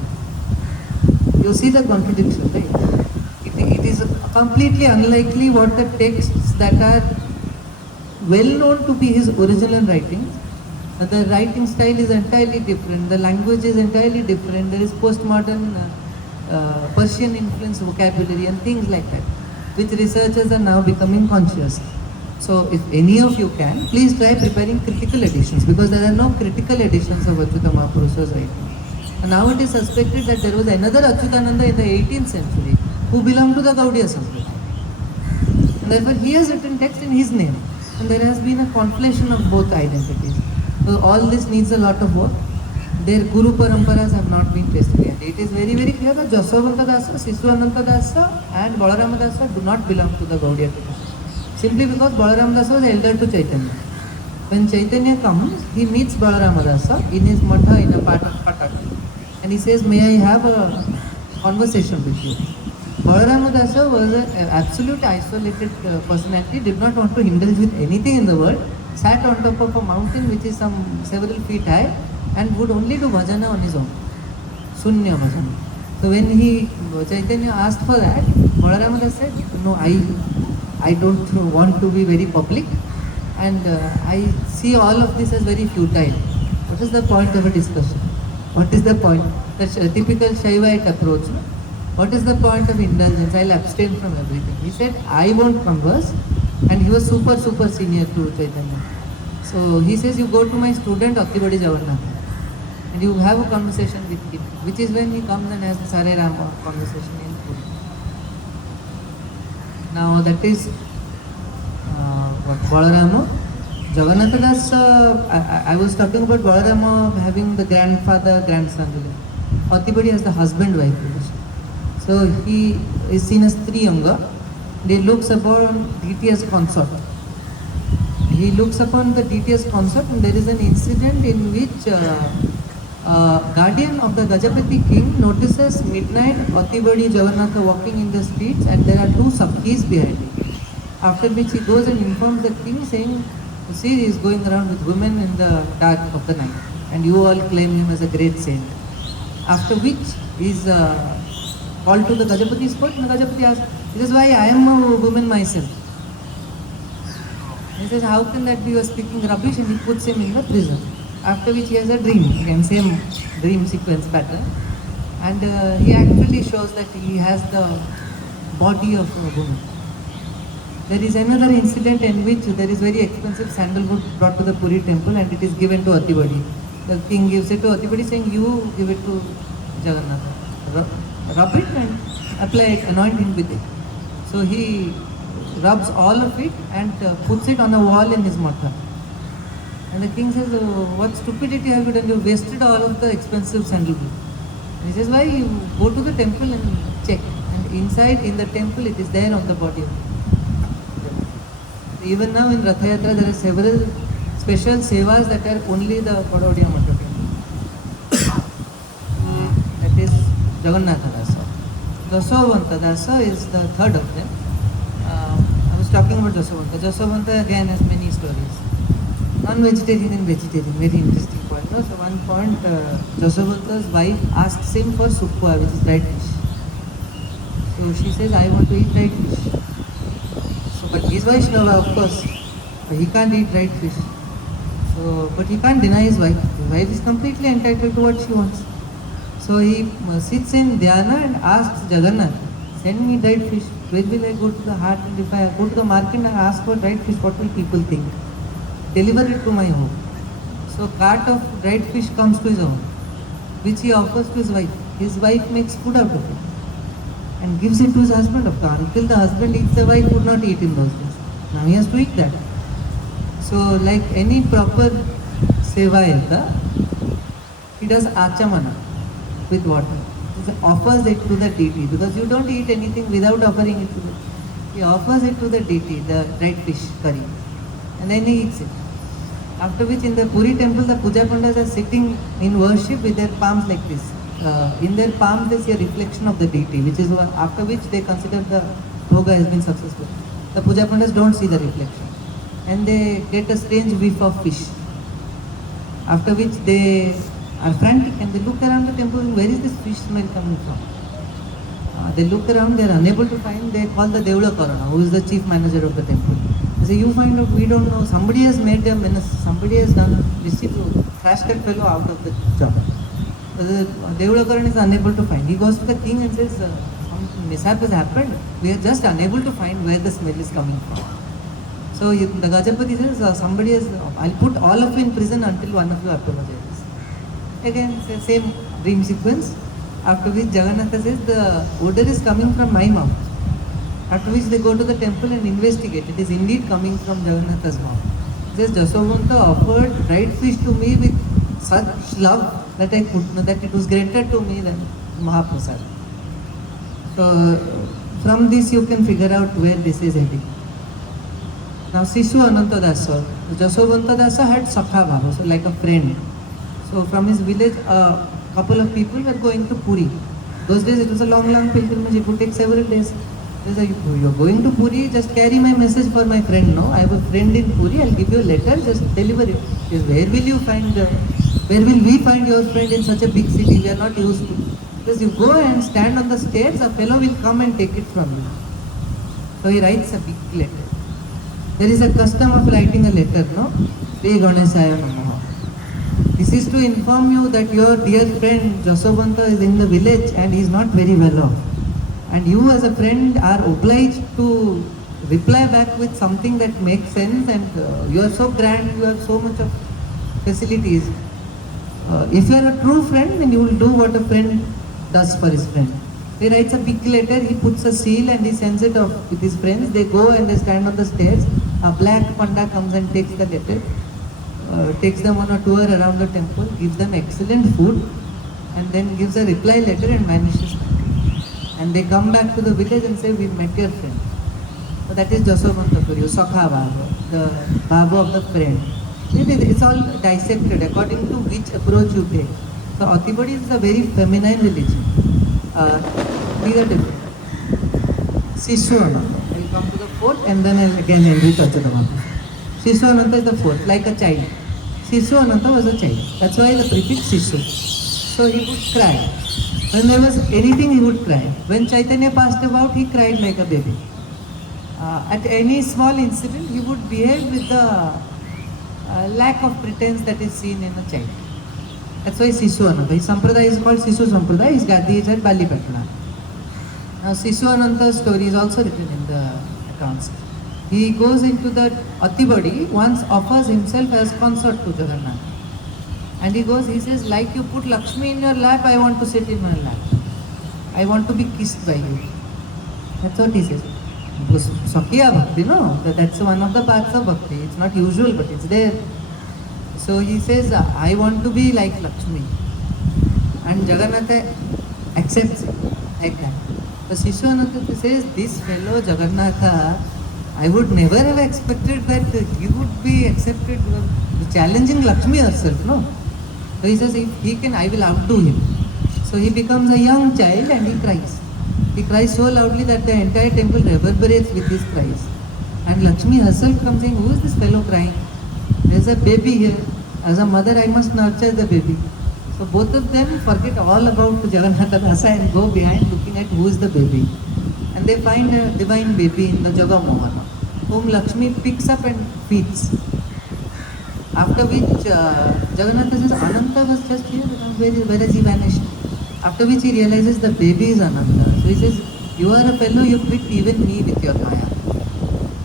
You see the contradiction, right? It is completely unlikely what the texts that are well known to be his original writings. The writing style is entirely different, the language is entirely different, there is postmodern Persian influence vocabulary and things like that, which researchers are now becoming conscious. So if any of you can, please try preparing critical editions, because there are no critical editions of Achyuta Mahaprabhu's writing. And now it is suspected that there was another Achyutananda in the 18th century who belonged to the Gaudiya Sampradaya. And therefore he has written text in his name. And there has been a conflation of both identities. So all this needs a lot of work. Their Guru Paramparas have not been tested yet. It is very, very clear that Jaswanta Dasa, Siswananda Dasa and Balarama Dasa do not belong to the Gaudiya tradition. Simply because Balarama Dasa was elder to Chaitanya. When Chaitanya comes, he meets Balarama Dasa in his matha in a part of Pataka. And he says, may I have a conversation with you? Balarama Dasa was an absolute isolated personality, did not want to indulge with anything in the world, sat on top of a mountain which is several feet high, and would only do bhajana on his own. Sunya bhajana. So when Chaitanya asked for that, Balarama Dasa said, no, I don't want to be very public, and I see all of this as very futile. What is the point of a discussion? What is the point? The typical Shaivite approach. What is the point of indulgence? I'll abstain from everything. He said, I won't converse. And he was super senior to Chaitanya. So he says, you go to my student Atibadi Jagannath and you have a conversation with him, which is when he comes and has the Sare Rama conversation in Puri. Now that is what Balarama. Jagannatha Das, I was talking about Balarama having the grandfather, grandson. Atibadi has the husband-wife relation. So he is seen as Triyanga. He looks upon deity as consort. He looks upon the deity as consort, and there is an incident in which guardian of the Gajapati king notices midnight Atibadi Jagannatha walking in the streets, and there are two Sakhis behind him. After which he goes and informs the king, saying, see, he is going around with women in the dark of the night, and you all claim him as a great saint. After which he is called to the Gajapati's court, and the Gajapati asks, this is why I am a woman myself. He says, how can that be? You are speaking rubbish, and he puts him in the prison. After which he has a dream, again same dream sequence pattern, and he actually shows that he has the body of a woman. There is another incident in which there is very expensive sandalwood brought to the Puri temple, and it is given to Atibadi. The king gives it to Atibadi, saying, you give it to Jagannatha. Rub it and apply it, anoint him with it. So he rubs all of it and puts it on a wall in his matha. And the king says, oh, what stupidity have you done? You wasted all of the expensive sandalwood. And he says, why? You go to the temple and check. And inside in the temple it is there on the body. Even now in Ratha Yatra there are several special sevas that are only the Kodavadiya Matta temple. That is Jagannatha Dasa. Jasavanta Dasa is the third of them. I was talking about Jasavanta. Jasavanta again has many stories. Non-vegetarian and vegetarian, very interesting point. No? So one point, Jasavanta's wife asks him for suppa, which is dried fish. So she says, I want to eat dried fish. So, but he's Vaishnava, of course. But he can't eat dried fish. So, but he can't deny his wife. His wife is completely entitled to what she wants. So he sits in dhyana and asks Jagannath, send me dried fish. Where will I go to the heart? And if I go to the market and ask for dried fish, what will people think? Deliver it to my home. So cart of dried fish comes to his home, which he offers to his wife. His wife makes food out of it and gives it to his husband. Of course, until the husband eats, the wife would not eat in those days. Now he has to eat that. So like any proper sevayata, he does achamana with water. He offers it to the deity, because you don't eat anything without offering it to the. He offers it to the deity, the dried fish curry, and then he eats it. After which in the Puri temple, the puja pandas are sitting in worship with their palms like this. In their palms they see a reflection of the deity, which is after which they consider the bhoga has been successful. The puja pandas don't see the reflection, and they get a strange whiff of fish. After which they are frantic and they look around the temple, where is this fish smell coming from? They look around, they are unable to find. They call the Devula Karana, who is the chief manager of the temple. They say, you find out, we don't know. Somebody has made a menace. Somebody has done mischief to thrash that fellow out of the job. The Devula Karana is unable to find. He goes to the king and says, some mishap has happened. We are just unable to find where the smell is coming from. So the Gajapati says, somebody has, I'll put all of you in prison until one of you apologizes. Again, same dream sequence. After which Jagannatha says, the odor is coming from my mouth. After which they go to the temple and investigate. It is indeed coming from Jagannatha's mouth. He says, Jasavanta offered dried fish to me with such love that that it was greater to me than Mahaprasad. So from this you can figure out where this is heading. Now Sishu Ananta Dasa, Jasavanta Dasa had Sakha Bhava, so like a friend. So from his village, a couple of people were going to Puri. Those days it was a long pilgrimage, it would take several days. They said, you're going to Puri, just carry my message for my friend. No, I have a friend in Puri, I'll give you a letter, just deliver it. Says, where will we find your friend in such a big city? We are not used to. Because you go and stand on the stairs, a fellow will come and take it from you. So he writes a big letter. There is a custom of writing a letter, no? Shri Ganesaya Namaha. This is to inform you that your dear friend Jasavanta is in the village and he is not very well off. And you as a friend are obliged to reply back with something that makes sense, and you are so grand, you have so much of facilities. If you are a true friend, then you will do what a friend does for his friend. He writes a big letter, he puts a seal and he sends it off with his friends. They go and they stand on the stairs. A black panda comes and takes the letter, takes them on a tour around the temple, gives them excellent food, and then gives a reply letter and vanishes. And they come back to the village and say, we met your friend. So that is Jasomanta for you, Sakha Baba, the Baba of the friend. It's all dissected according to which approach you take. So Atibadi is a very feminine religion. These are different. Sishu Ananta. I will come to the fourth and then I will again end with Achyutamanta. Sishu Ananta is the fourth, like a child. Sishu Ananta was a child. That's why the prefix Sishu. So he would cry. When there was anything, he would cry. When Chaitanya passed about, he cried like a baby. At any small incident, he would behave with the lack of pretense that is seen in a child. That's why Sishu Ananta. His sampradaya is called Sishu Sampradaya. His Gadi is at Balipatna. Now Sishu Ananta's story is also written in the accounts. He goes into the Atibadi, once offers himself as consort to Jagannath. And he goes, he says, like you put Lakshmi in your lap, I want to sit in my lap. I want to be kissed by you. That's what he says. Sakya Bhakti, no? That's one of the paths of Bhakti. It's not usual, but it's there. So he says, I want to be like Lakshmi. And Jagannatha accepts it like that. So Sishu Ananta says, this fellow Jagannatha, I would never have expected that he would be accepted, challenging Lakshmi herself, no? So he says, if he can, I will outdo him. So he becomes a young child and he cries. He cries so loudly that the entire temple reverberates with his cries. And Lakshmi herself comes in, who is this fellow crying? There's a baby here. As a mother, I must nurture the baby. So both of them forget all about Jagannatha Dasa and go behind looking at who is the baby. And they find a divine baby in the Jagamohana, whom Lakshmi picks up and feeds. After which Jagannatha says, Ananta was just here, where has he vanished? After which he realizes the baby is Ananta. So he says, you are a fellow, you prick even me with your Maya.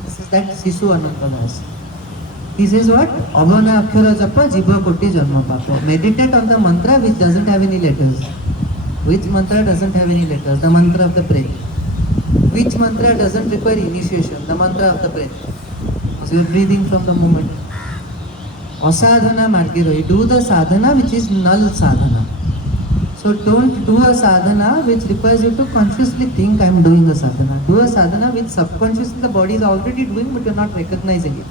This is that Sishu Ananta Das. He says what? Abhana Akhyara Japa Jibha Koti Janma Papa. Meditate on the mantra which doesn't have any letters. Which mantra doesn't have any letters? The mantra of the breath. Which mantra doesn't require initiation? The mantra of the breath. So you are breathing from the moment. Asadhana Margiro. You do the sadhana which is null sadhana. So don't do a sadhana which requires you to consciously think I am doing a sadhana. Do a sadhana which subconsciously the body is already doing but you are not recognizing it.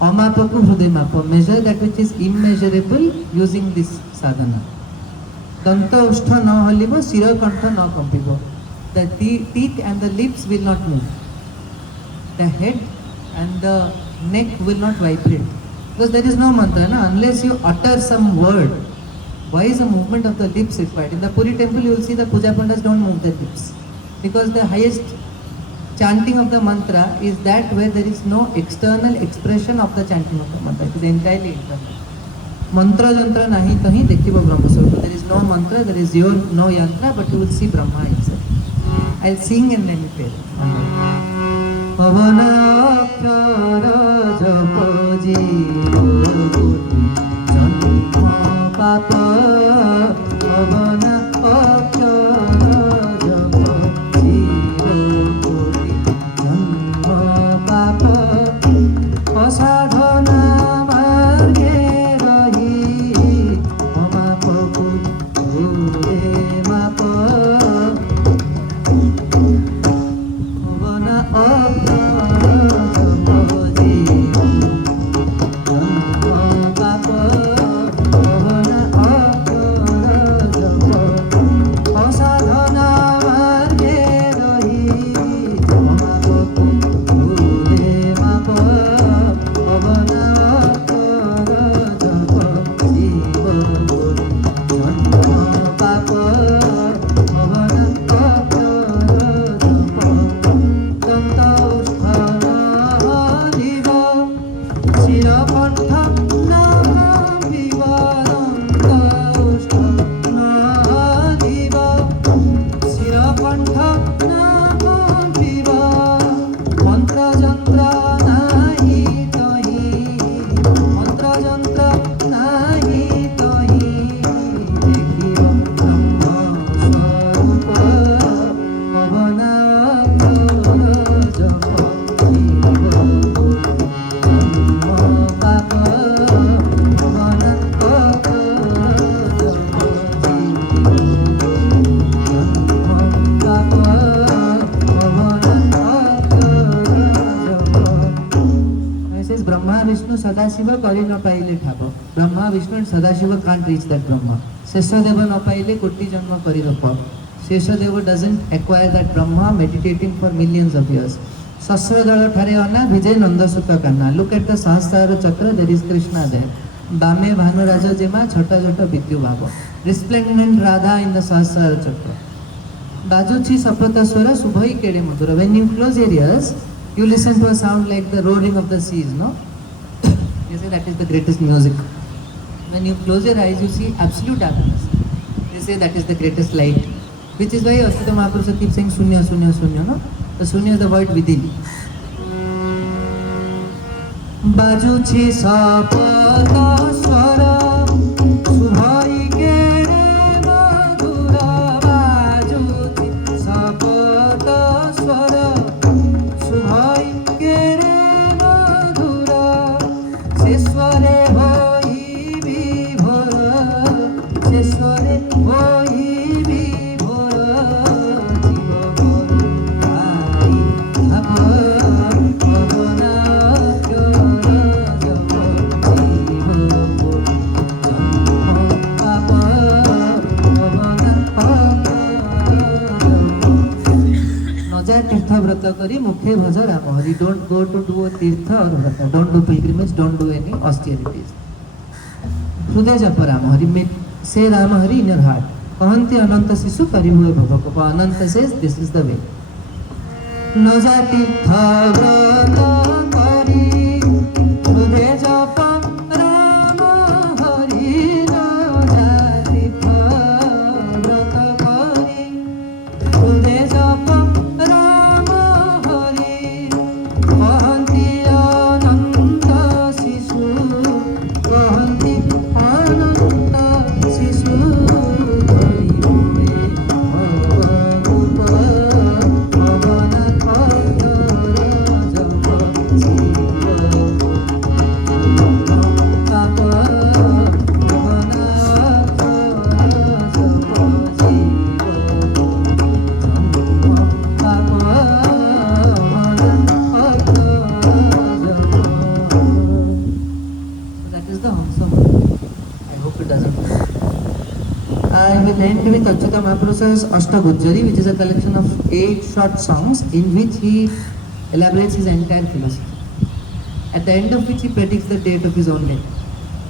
Amapaku Hrudimapa. Measure that which is immeasurable using this sadhana. Danta Ushtha na halibo, Sira Kantha na kampibo. The teeth and the lips will not move. The head and the neck will not vibrate. Because there is no mantra, na? Unless you utter some word. Why is the movement of the lips required? In the Puri temple, you will see the puja pandas don't move their lips. Because the highest chanting of the mantra is that where there is no external expression of the chanting of the mantra. It is entirely internal. Mantra jantra nahi tahi dekhibo Brahma Swarupa. There is no mantra, there is no yantra, but you will see Brahma himself. I'll sing and then you tell. Pavana Akhyara Japa Jiva Koti Janma Papa. Pavana Akhyara Japa Jiva Koti Janma Papa. Asadhana Marge Rahi Mama Papu Ure Mapa. Pavana Sadashiv करि न पाइले ठाव Brahma Vishnu and Sadashiv can't reach that Brahma. Sheshdev न पाइले कोटि जन्म करि रप. Sheshdev doesn't acquire that Brahma meditating for millions of years. सस्वदल ठारे अना विजय नंदसुत Kanha. Look at the Sahasrara Chakra, there is Krishna there. बामे भानुराज जेमा छटा छटा विद्यु भाव. Resplendent Radha in the Sahasrara Chakra. बाजुची सपत स्वर शुभई केड़े मधुर. When you close your ears, you listen to a sound like the roaring of the seas, no? You say that is the greatest music. When you close your eyes, you see absolute darkness. They say that is the greatest light. Which is why Ashuta Mahaprabhu keeps saying Sunya, Sunya, Sunya, no? The Sunya is the void within. बाजुची सपत स्वर शुभई केड़े मधुर. बाजुची सपत स्वर शुभई केड़े मधुर. शेषरे होई विभोर. शेषरे होई विभोर. जीव गुरु आई भाव पवना तीर्थ व्रत करी मुखे भज Ram Hari. Don't go to do a tirtha और vrat. Don't do pilgrimage. Don't do any austerities. हृदय जप Ram Hari. Say Ram Hari in your heart. कहंती अनंत शिशु करि हुए भवक. Anant says this is the way. न जा तीर्थ व्रत करी हृदय जप राम हरि. न जा तीर्थ व्रत करी हृदय जप end with Achyuta Mahaprabhu's Ashtagujjari, which is a collection of 8 short songs in which he elaborates his entire philosophy. At the end of which he predicts the date of his own death.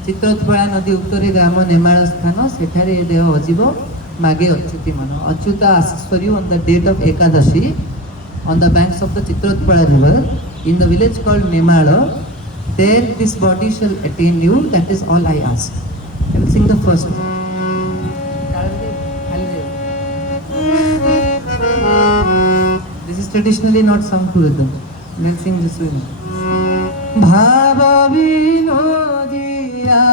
Chitrotpala नदी उत्तरे ग्राम नेमाळ स्थान सेठारे देह अजीव मागे अच्युति मन. Achyuta asks for you on the date of Ekadashi on the banks of the Chitrotpala river in the village called Nemala. There this body shall attain you. That is all I ask. I will sing the first one. This is traditionally not sung to rhythm. Let's sing this way. Bhava vinodiya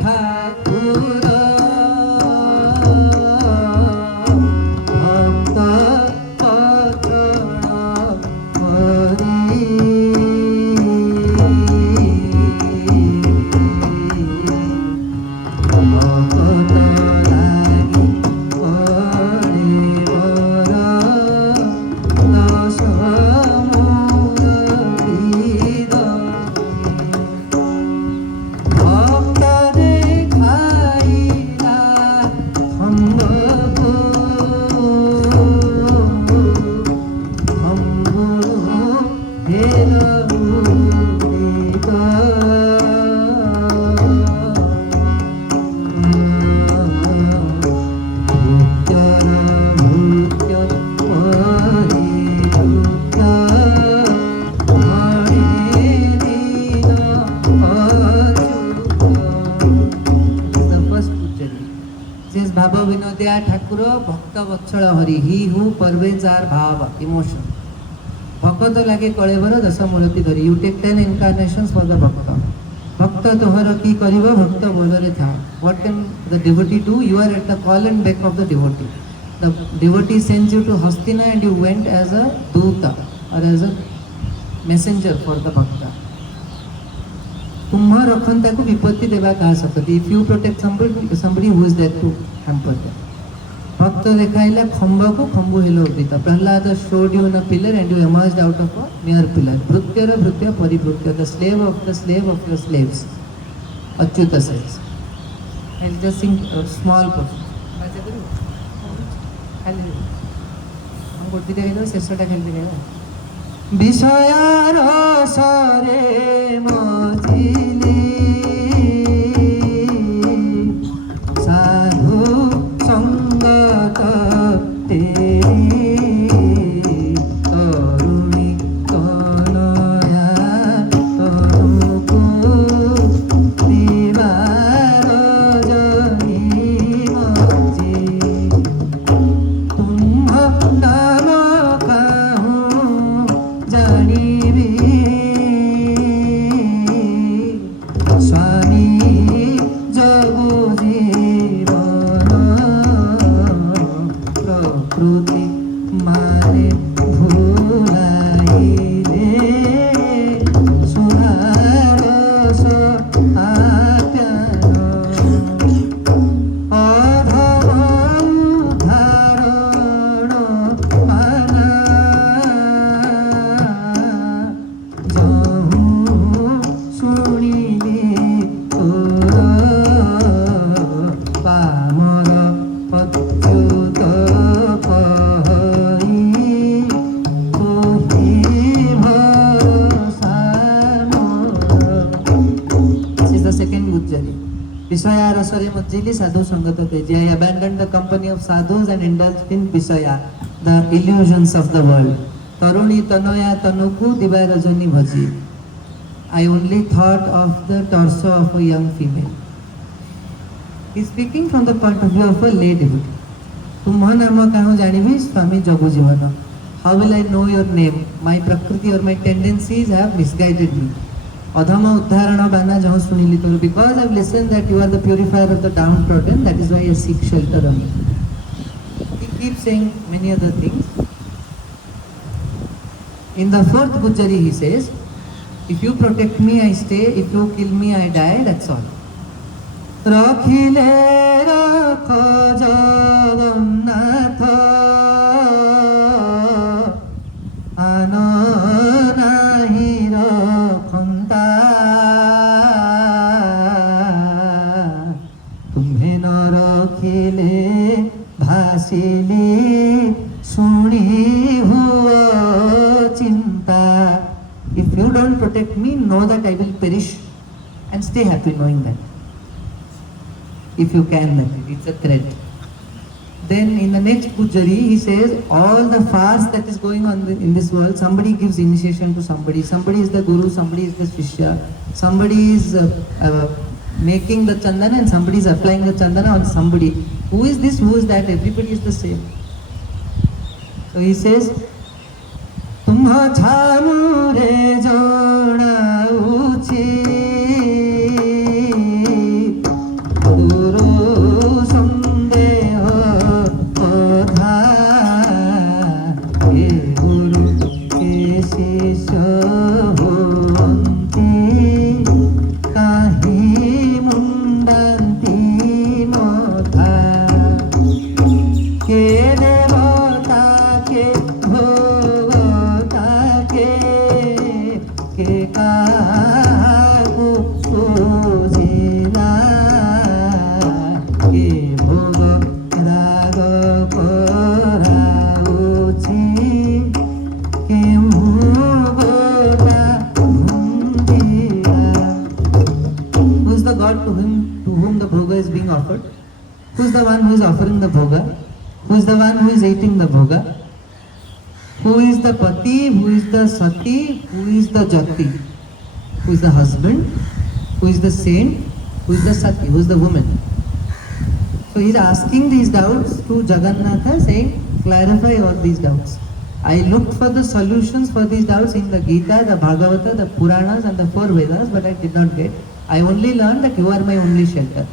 Thakura Bhakta Patrana Hari. Thakur भक्त वत्सल Hari. He who pervades our bhava, emotion. भक्त लागे कलेवर दश मूर्ति धरी. You take 10 incarnations for the भक्त. भक्त तोहर की करिब भक्त बोलरे था. What can the devotee do? You are at the call and beck of the devotee. The devotee sends you to Hastina and you went as a duta or as a messenger for the bhakta. तुम्हा रखंता को विपत्ति देवा कहा सकती. If you protect somebody who is there to hamper them. भक्त देखाइले खम्ब को खम्बु हेलो उदित Prahlad showed you in a pillar and you emerged out of a mere pillar. Bhrutyara Bhrutya Paribhrutya, the slave of your slaves. Achyuta says. I'll just sing a small portion. বিষয়ার সরে মজিলি সাধু সঙ্গত তরুণী তনয়া তনুকু দিবার জনি মজি তুম্ভ নাম কাহু জানিবি স্বামী জগু জীবন প্রকৃতি মানে ভুলাইলে সুধারস আপ্যায়ন অধম ধারণ মানা যহু শুনিলি তোর পামর অচ্যুত কহি তুহি ভরসা মোর। This is the second Gujjari. Vishaya Rasare Mujjili Sadhu Sangata Teji. I abandoned the company of sadhus and indulged in Vishaya, the illusions of the world. Taruni Tanoya Tanuku Diva Rajani Bhaji. I only thought of the torso of a young female. He is speaking from the point of view of a lay devotee. Tumha nama kahu janibi Swami Jagu Jivana. How will I know your name? My prakriti or my tendencies have misguided me. Adhama Uddharana Bana Jahu Sunili Toru. Because I have listened that you are the purifier of the downtrodden, that is why I seek shelter on you. He keeps saying many other things. In the fourth Gujjari he says, if you protect me I stay, if you kill me I die, that's all. Rakhile rakha Jagannatha ano nahi rakhanta tumhe na rakhile bhasili suni huwa chinta. If you don't protect me, know that I will perish and stay happy knowing that. If you can, that it's a threat. Then in the next Gujjari, he says, all the fast that is going on in this world, somebody gives initiation to somebody. Somebody is the guru, somebody is the shishya, somebody is making the chandana and somebody is applying the chandana on somebody. Who is this, who is that? Everybody is the same. So he says, Tumha chamure jonauchi Guru sandeha kodha Ke Guru ke shishya hoanti Kahi mundanti motha Ke devata ke bhagata ke kahaku pujila ke bhoga raga parauchi ke bhogata bhundila. Who is the God to whom the bhoga is being offered? Who is the one who is offering the bhoga? Who is the one who is eating the bhoga? Who is the pati? Who is the sati? Who is the jati? Who is the husband? Who is the saint? Who is the sati? Who is the woman? So he is asking these doubts to Jagannatha, saying, clarify all these doubts. I looked for the solutions for these doubts in the Gita, the Bhagavata, the Puranas and the four Vedas, but I did not get. I only learned that you are my only shelter.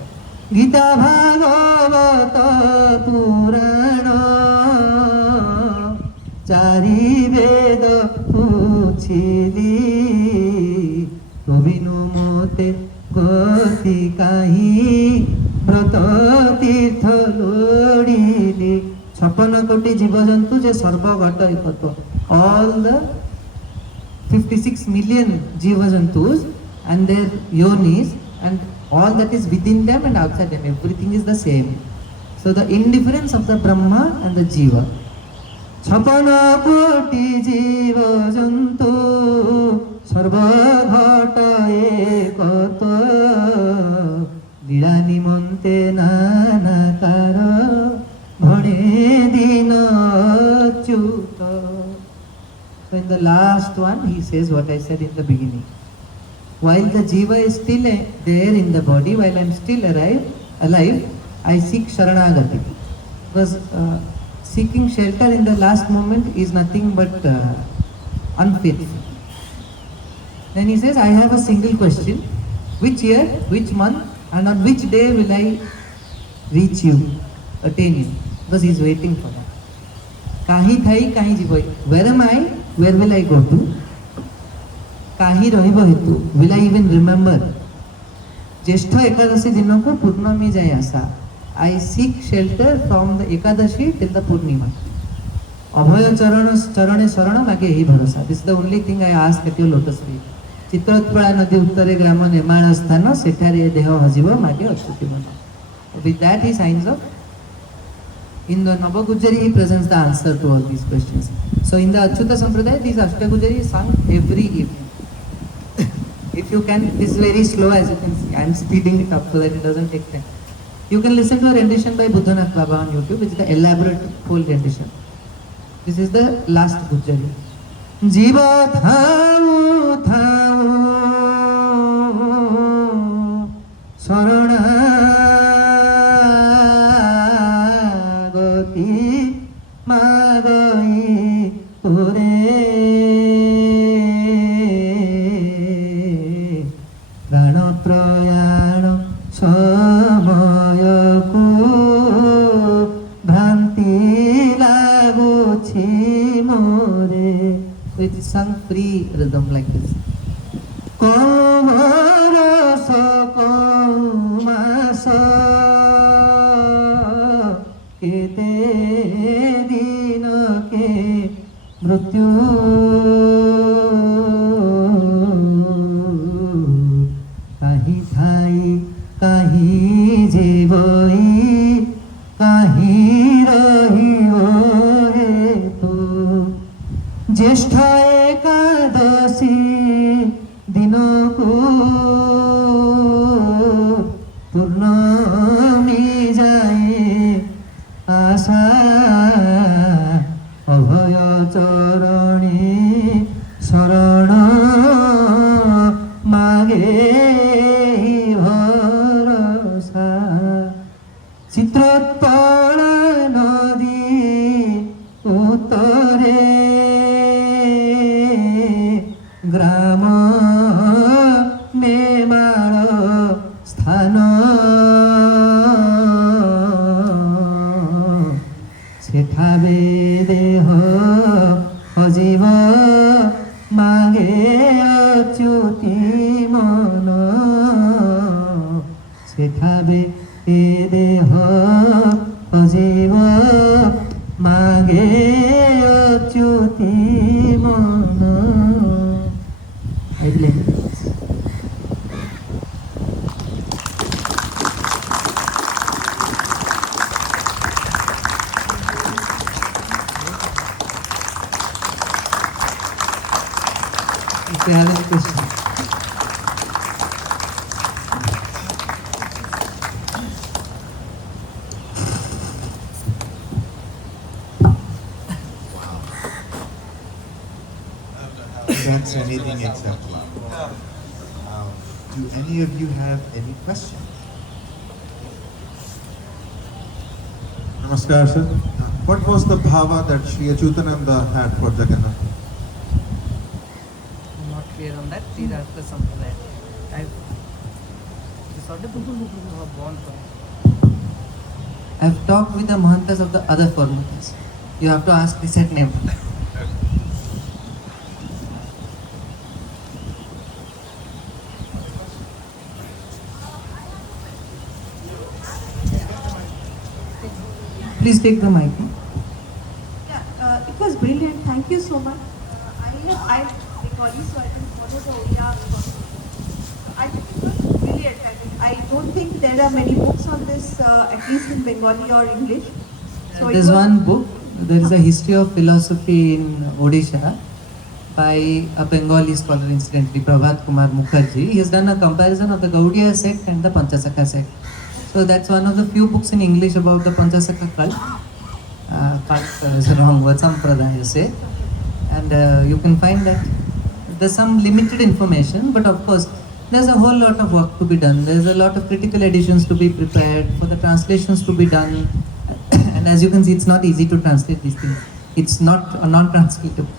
Gita Bhagavata Purana Chari Veda Puchili Tovinu Mote Goti Kahi Brata Tirtha Lodili छपन कोटी जीवजंतु जे सर्वघट एकत्व, all the 56 million Jivajantus and their yonis and all that is within them and outside them, everything is the same. So the indifference of the Brahma and the Jiva. Chapana koti jiva jantu sarva ghata ekatva Lila nimonte nana kara bhane dina achyuta. So in the last one, he says what I said in the beginning. While the jiva is still there in the body, while I am still alive, I seek sharanagati. Because seeking shelter in the last moment is nothing but unfaithful. Then he says, I have a single question. Which year, which month, and on which day will I reach you, attain you? Because he is waiting for that. Kahi thai, kahi jivoi. Where am I? Where will I go to? Kahi rahibo hetu. Will I even remember? Jeshta Ekadashi dinoko Purnami jayasa. I seek shelter from the Ekadashi till the Purnima. Abhaya charane sarana mage hi bharasa. This is the only thing I ask at your lotus feet. Chitratpala nadi uttare grama nemana sthana sethare deha hajiva mage achyuti bana. With that he signs off. In the Navagujari he presents the answer to all these questions. So in the Achyuta Sampradaya, these Ashtagujari is sung every evening. If you can, this is very slow as you can see. I am speeding it up so that it doesn't take time. You can listen to a rendition by Buddhanath Baba on YouTube, which is the elaborate full rendition. This is the last Gujari. Jiva thau thau saranagati magai pure prana prayana samayaku bhranti laguchi more. So it is sung free rhythm like this. Kamarasa kaumasa kete dinake mrityu kahi thai kahi jivai kahi rahibo hetu Jeshta Ekadashi dinoko Purnami jaye asa Abhaya charane sarana mage bharasa Chitratpala nadi uttare grama nemana sthana sethabe deha ajiva mage achyuti mana sethabe deha ajiva mage achyuti mana. I will end this. If you have any questions. That's anything except wow. Do any of you have any questions? Namaskar, sir. What was the bhava that Sri Achyutananda had for Jagannath? I'm not clear on that. These are the sampradaya. I've talked with the Mahantas of the other formatas. You have to ask this at name. Please take the mic. brilliant. Thank you so much. I'm Bengali, so I can follow the Odia. I think it was brilliant. I don't think there are many books on this, at least in Bengali or English. So it There's was- one book, there is a history of philosophy in Odisha by a Bengali scholar, incidentally, Prabhat Kumar Mukherjee. He has done a comparison of the Gaudiya sect and the Panchasakha sect. So that's one of the few books in English about the Panchasakha cult. Cult is a wrong word, Sampradaya say. And you can find that there's some limited information, but of course, there's a whole lot of work to be done. There's a lot of critical editions to be prepared, for the translations to be done. And as you can see, it's not easy to translate these things. It's not a non-translatable.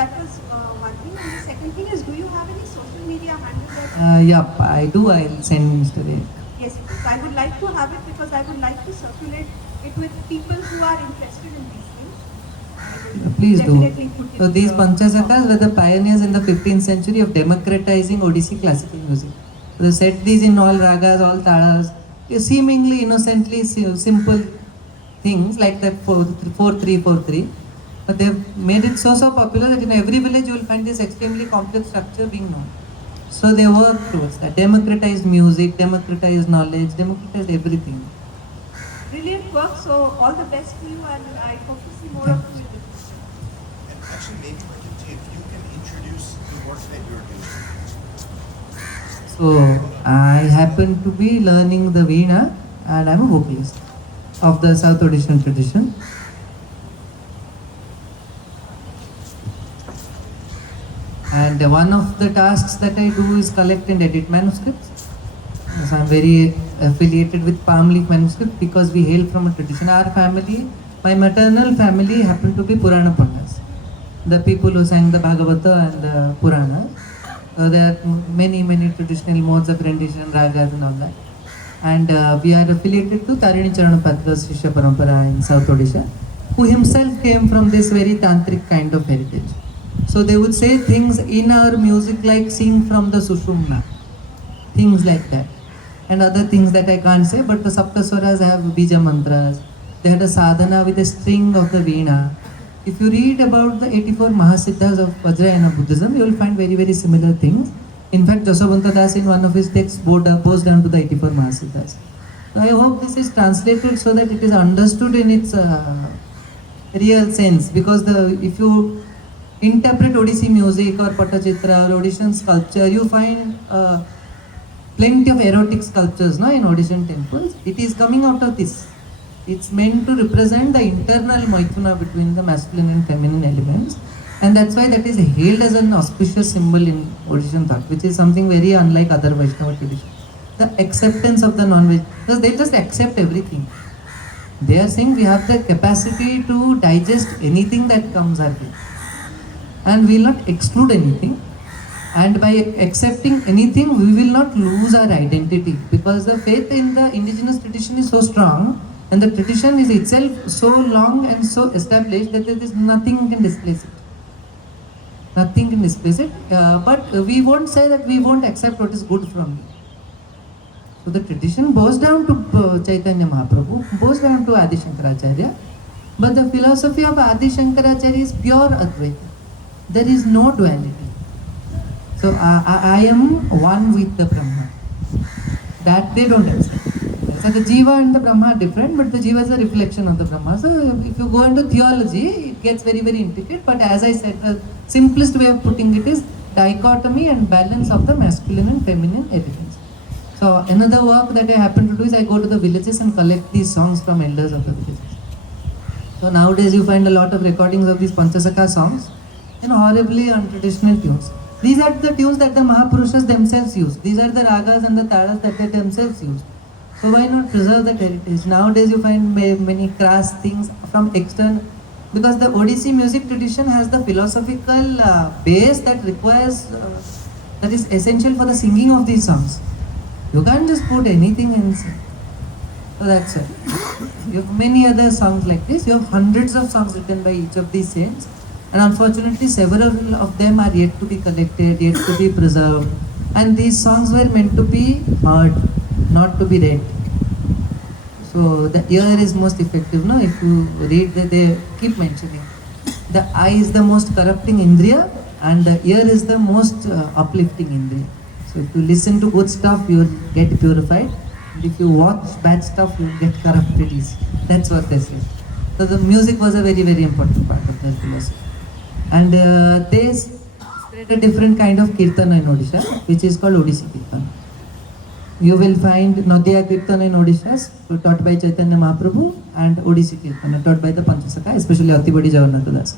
that was one thing. And the second thing is, do you have any social media handle that? Yeah, I do. I'll send Mr. A. Yes, please. I would like to have it because I would like to circulate it with people who are interested in these things. I will Please do. definitely put it, So these Panchasakhas were the pioneers in the 15th century of democratizing Odissi classical music. So they set these in all ragas, all talas, seemingly innocently simple things like that 4-3-4-3. But they've made it so popular that in every village you will find this extremely complex structure being known. So they work towards that. Democratized music, democratized knowledge, democratized everything. brilliant work. So all the best to you, and I hope to see more of you in the future. And actually, maybe if you can introduce the work that you're doing. So I happen to be learning the Veena and I'm a vocalist of the South Odishan tradition. And one of the tasks that I do is collect and edit manuscripts. So I'm very affiliated with Palm Leaf Manuscript because we hail from a tradition. Our family, my maternal family happened to be Purana Pandas, the people who sang the Bhagavata and the Purana. There are many traditional modes of rendition, ragas and all that. And we are affiliated to Tarini Charanapatra's Shishya Parampara in South Odisha, who himself came from this very tantric kind of heritage. So they would say things in our music like sing from the Sushumna, things like that. And other things that I can't say, but the Saptaswaras have Bija mantras. They had a sadhana with a string of the Veena. If you read about the 84 Mahasiddhas of Vajrayana Buddhism, you will find very similar things. In fact, Jasavanta Das in one of his texts bows down to the 84 Mahasiddhas. So I hope this is translated so that it is understood in its real sense. Because if you interpret Odissi music or Patachitra or Odishan sculpture, you find plenty of erotic sculptures in Odishan temples. It is coming out of this. It's meant to represent the internal Maithuna between the masculine and feminine elements. And that's why that is hailed as an auspicious symbol in Odishan thought, which is something very unlike other Vaishnava traditions. The acceptance of the non-Veg, because they just accept everything. They are saying we have the capacity to digest anything that comes our way. And we will not exclude anything. And by accepting anything, we will not lose our identity, because the faith in the indigenous tradition is so strong, and the tradition is itself so long and so established that there is nothing can displace it. Nothing can displace it. But we won't say that we won't accept what is good from you. So the tradition bows down to Chaitanya Mahaprabhu, bows down to Adi Shankaracharya. But the philosophy of Adi Shankaracharya is pure Advaita. There is no duality. So I am one with the Brahma. That they don't accept. So the Jiva and the Brahma are different, but the Jiva is a reflection of the Brahma. So if you go into theology, it gets very intricate. But as I said, the simplest way of putting it is dichotomy and balance of the masculine and feminine elements. So another work that I happen to do is I go to the villages and collect these songs from elders of the villages. So nowadays you find a lot of recordings of these Panchasakha songs in horribly untraditional tunes. These are the tunes that the Mahapurushas themselves used. These are the ragas and the talas that they themselves used. So why not preserve that heritage? Nowadays you find many crass things from external, because the Odissi music tradition has the philosophical base that requires, that is essential for the singing of these songs. You can't just put anything inside. So that's it. You have many other songs like this. You have hundreds of songs written by each of these saints. And unfortunately, several of them are yet to be collected, yet to be preserved. And these songs were meant to be heard, not to be read. So the ear is most effective. No, if you read that they keep mentioning, the eye is the most corrupting indriya, and the ear is the most uplifting indriya. So if you listen to good stuff, you will get purified. And if you watch bad stuff, you will get corrupted easy. That's what they say. So the music was a very, very important part of their philosophy. And they spread a different kind of kirtana in Odisha, which is called Odissi Kirtana. You will find Nadia Kirtana in Odisha, taught by Chaitanya Mahaprabhu, and Odissi Kirtana, taught by the Panchasaka, especially Atibadi Jagannatha Das.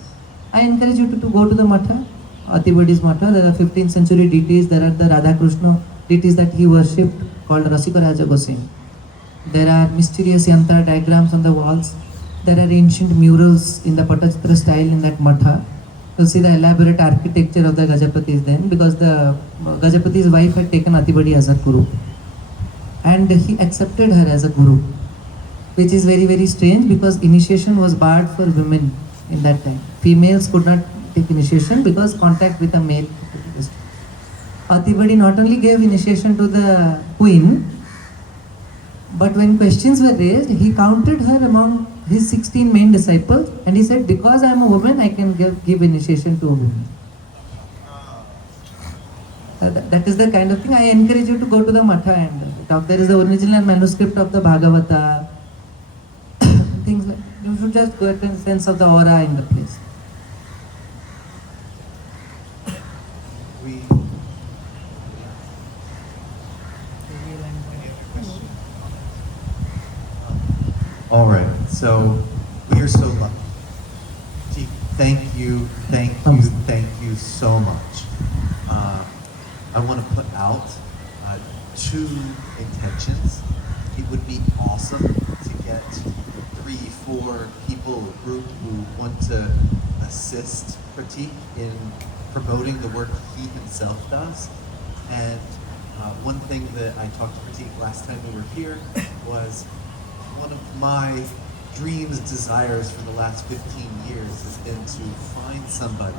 I encourage you to go to the Matha, Atibadi's Matha. There are 15th century deities. There are the Radha Krishna deities that he worshipped, called Rasika Raja Goswami. There are mysterious yantra diagrams on the walls. There are ancient murals in the Patachitra style in that Matha. You'll see the elaborate architecture of the Gajapatis then, because the Gajapati's wife had taken Atibadi as a guru. And he accepted her as a guru, which is very, very strange, because initiation was barred for women in that time. Females could not take initiation because contact with a male. Atibadi not only gave initiation to the queen, but when questions were raised, he counted her among his 16 main disciples, and he said, because I am a woman, I can give initiation to a woman. That is the kind of thing. I encourage you to go to the Matha and talk. There is the original manuscript of the Bhagavata. Things like, you should just get a sense of the aura in the place. We All right, so we are so lucky. Gee, thank you so much. I want to put out two intentions. It would be awesome to get 3-4 people, a group who want to assist Pratik in promoting the work he himself does. And one thing that I talked to Pratik last time we were here was one of my dreams, desires for the last 15 years has been to find somebody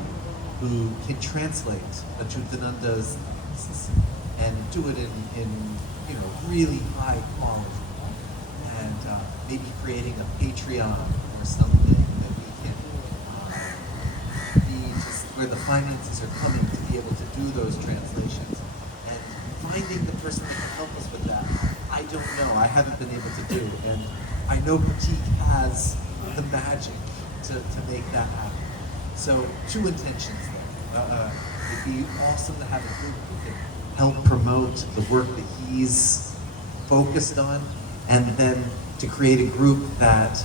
who can translate Achyutananda's and do it in really high quality, and maybe creating a Patreon or something that we can be just where the finances are coming to be able to do those translations, and finding the person that can help us with that. I don't know. I haven't been able to do, and I know Pratik has the magic to make that happen. So 2 intentions there. It'd be awesome to have a group who can help promote the work that he's focused on, and then to create a group that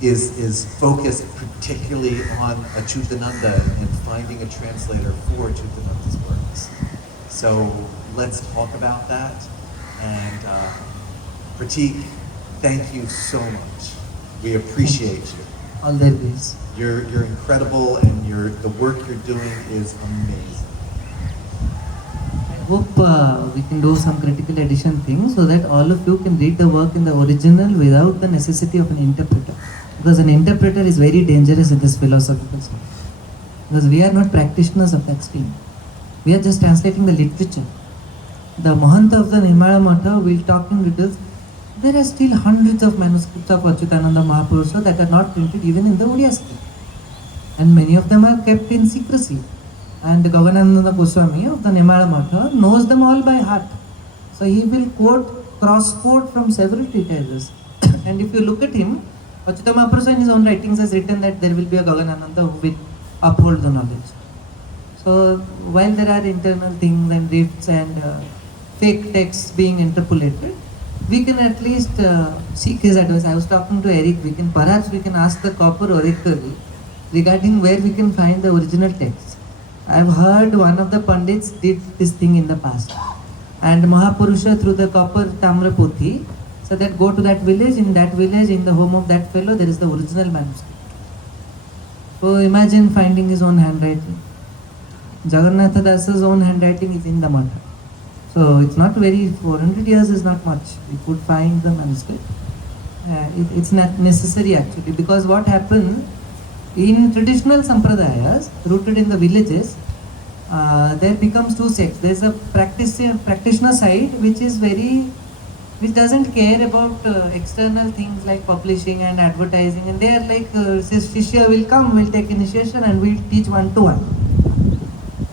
is focused particularly on Achyutananda and finding a translator for Achyutananda's works. So let's talk about that. And Pratik, thank you so much. We appreciate you. All their ways. You're incredible, and the work you're doing is amazing. I hope we can do some critical edition thing so that all of you can read the work in the original without the necessity of an interpreter. Because an interpreter is very dangerous in this philosophical stuff. Because we are not practitioners of that stream. We are just translating the literature. The Mahanta of the Nirmala Matha will talk in details. There are still hundreds of manuscripts of Achyutananda Mahaprabhu that are not printed even in the Odia script. And many of them are kept in secrecy. And Gaganananda Goswami of the Nirmala Matha knows them all by heart. So he will cross-quote from several treatises. And if you look at him, Achyuta Mahaprabhu in his own writings has written that there will be a Gaganananda who will uphold the knowledge. So while there are internal things and rifts and fake texts being interpolated, we can at least seek his advice. I was talking to Eric, perhaps we can ask the Copper Oracle regarding where we can find the original text. I've heard one of the Pandits did this thing in the past. And Mahapurusha through the Copper Tamra Pothi, so that go to that village, in the home of that fellow, there is the original manuscript. So imagine finding his own handwriting. Jagannatha Dasa's own handwriting is in the Matha. So it's not very, 400 years is not much. We could find the manuscript. It's not necessary actually, because what happened in traditional sampradayas rooted in the villages, there becomes 2 sects. There's a practitioner side which is very which doesn't care about external things like publishing and advertising, and they are like, Shishya will come, will take initiation, and we'll teach 1-to-1.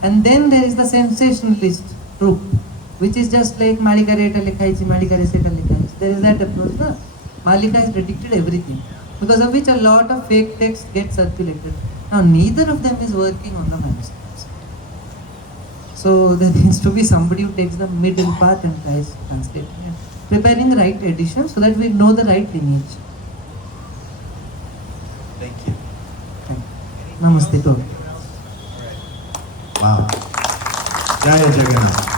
And then there is the sensationalist troop, which is just like Malika Reta Likhaichi, Malika Reseta Likhaichi. There is that approach. No? Malika has predicted everything, because of which a lot of fake text gets circulated. Now, neither of them is working on the manuscripts. So there needs to be somebody who takes the middle path and tries translating it, preparing the right edition so that we know the right lineage. Thank you. Thank you. Namaste to all. Wow. Jaya Jagannath.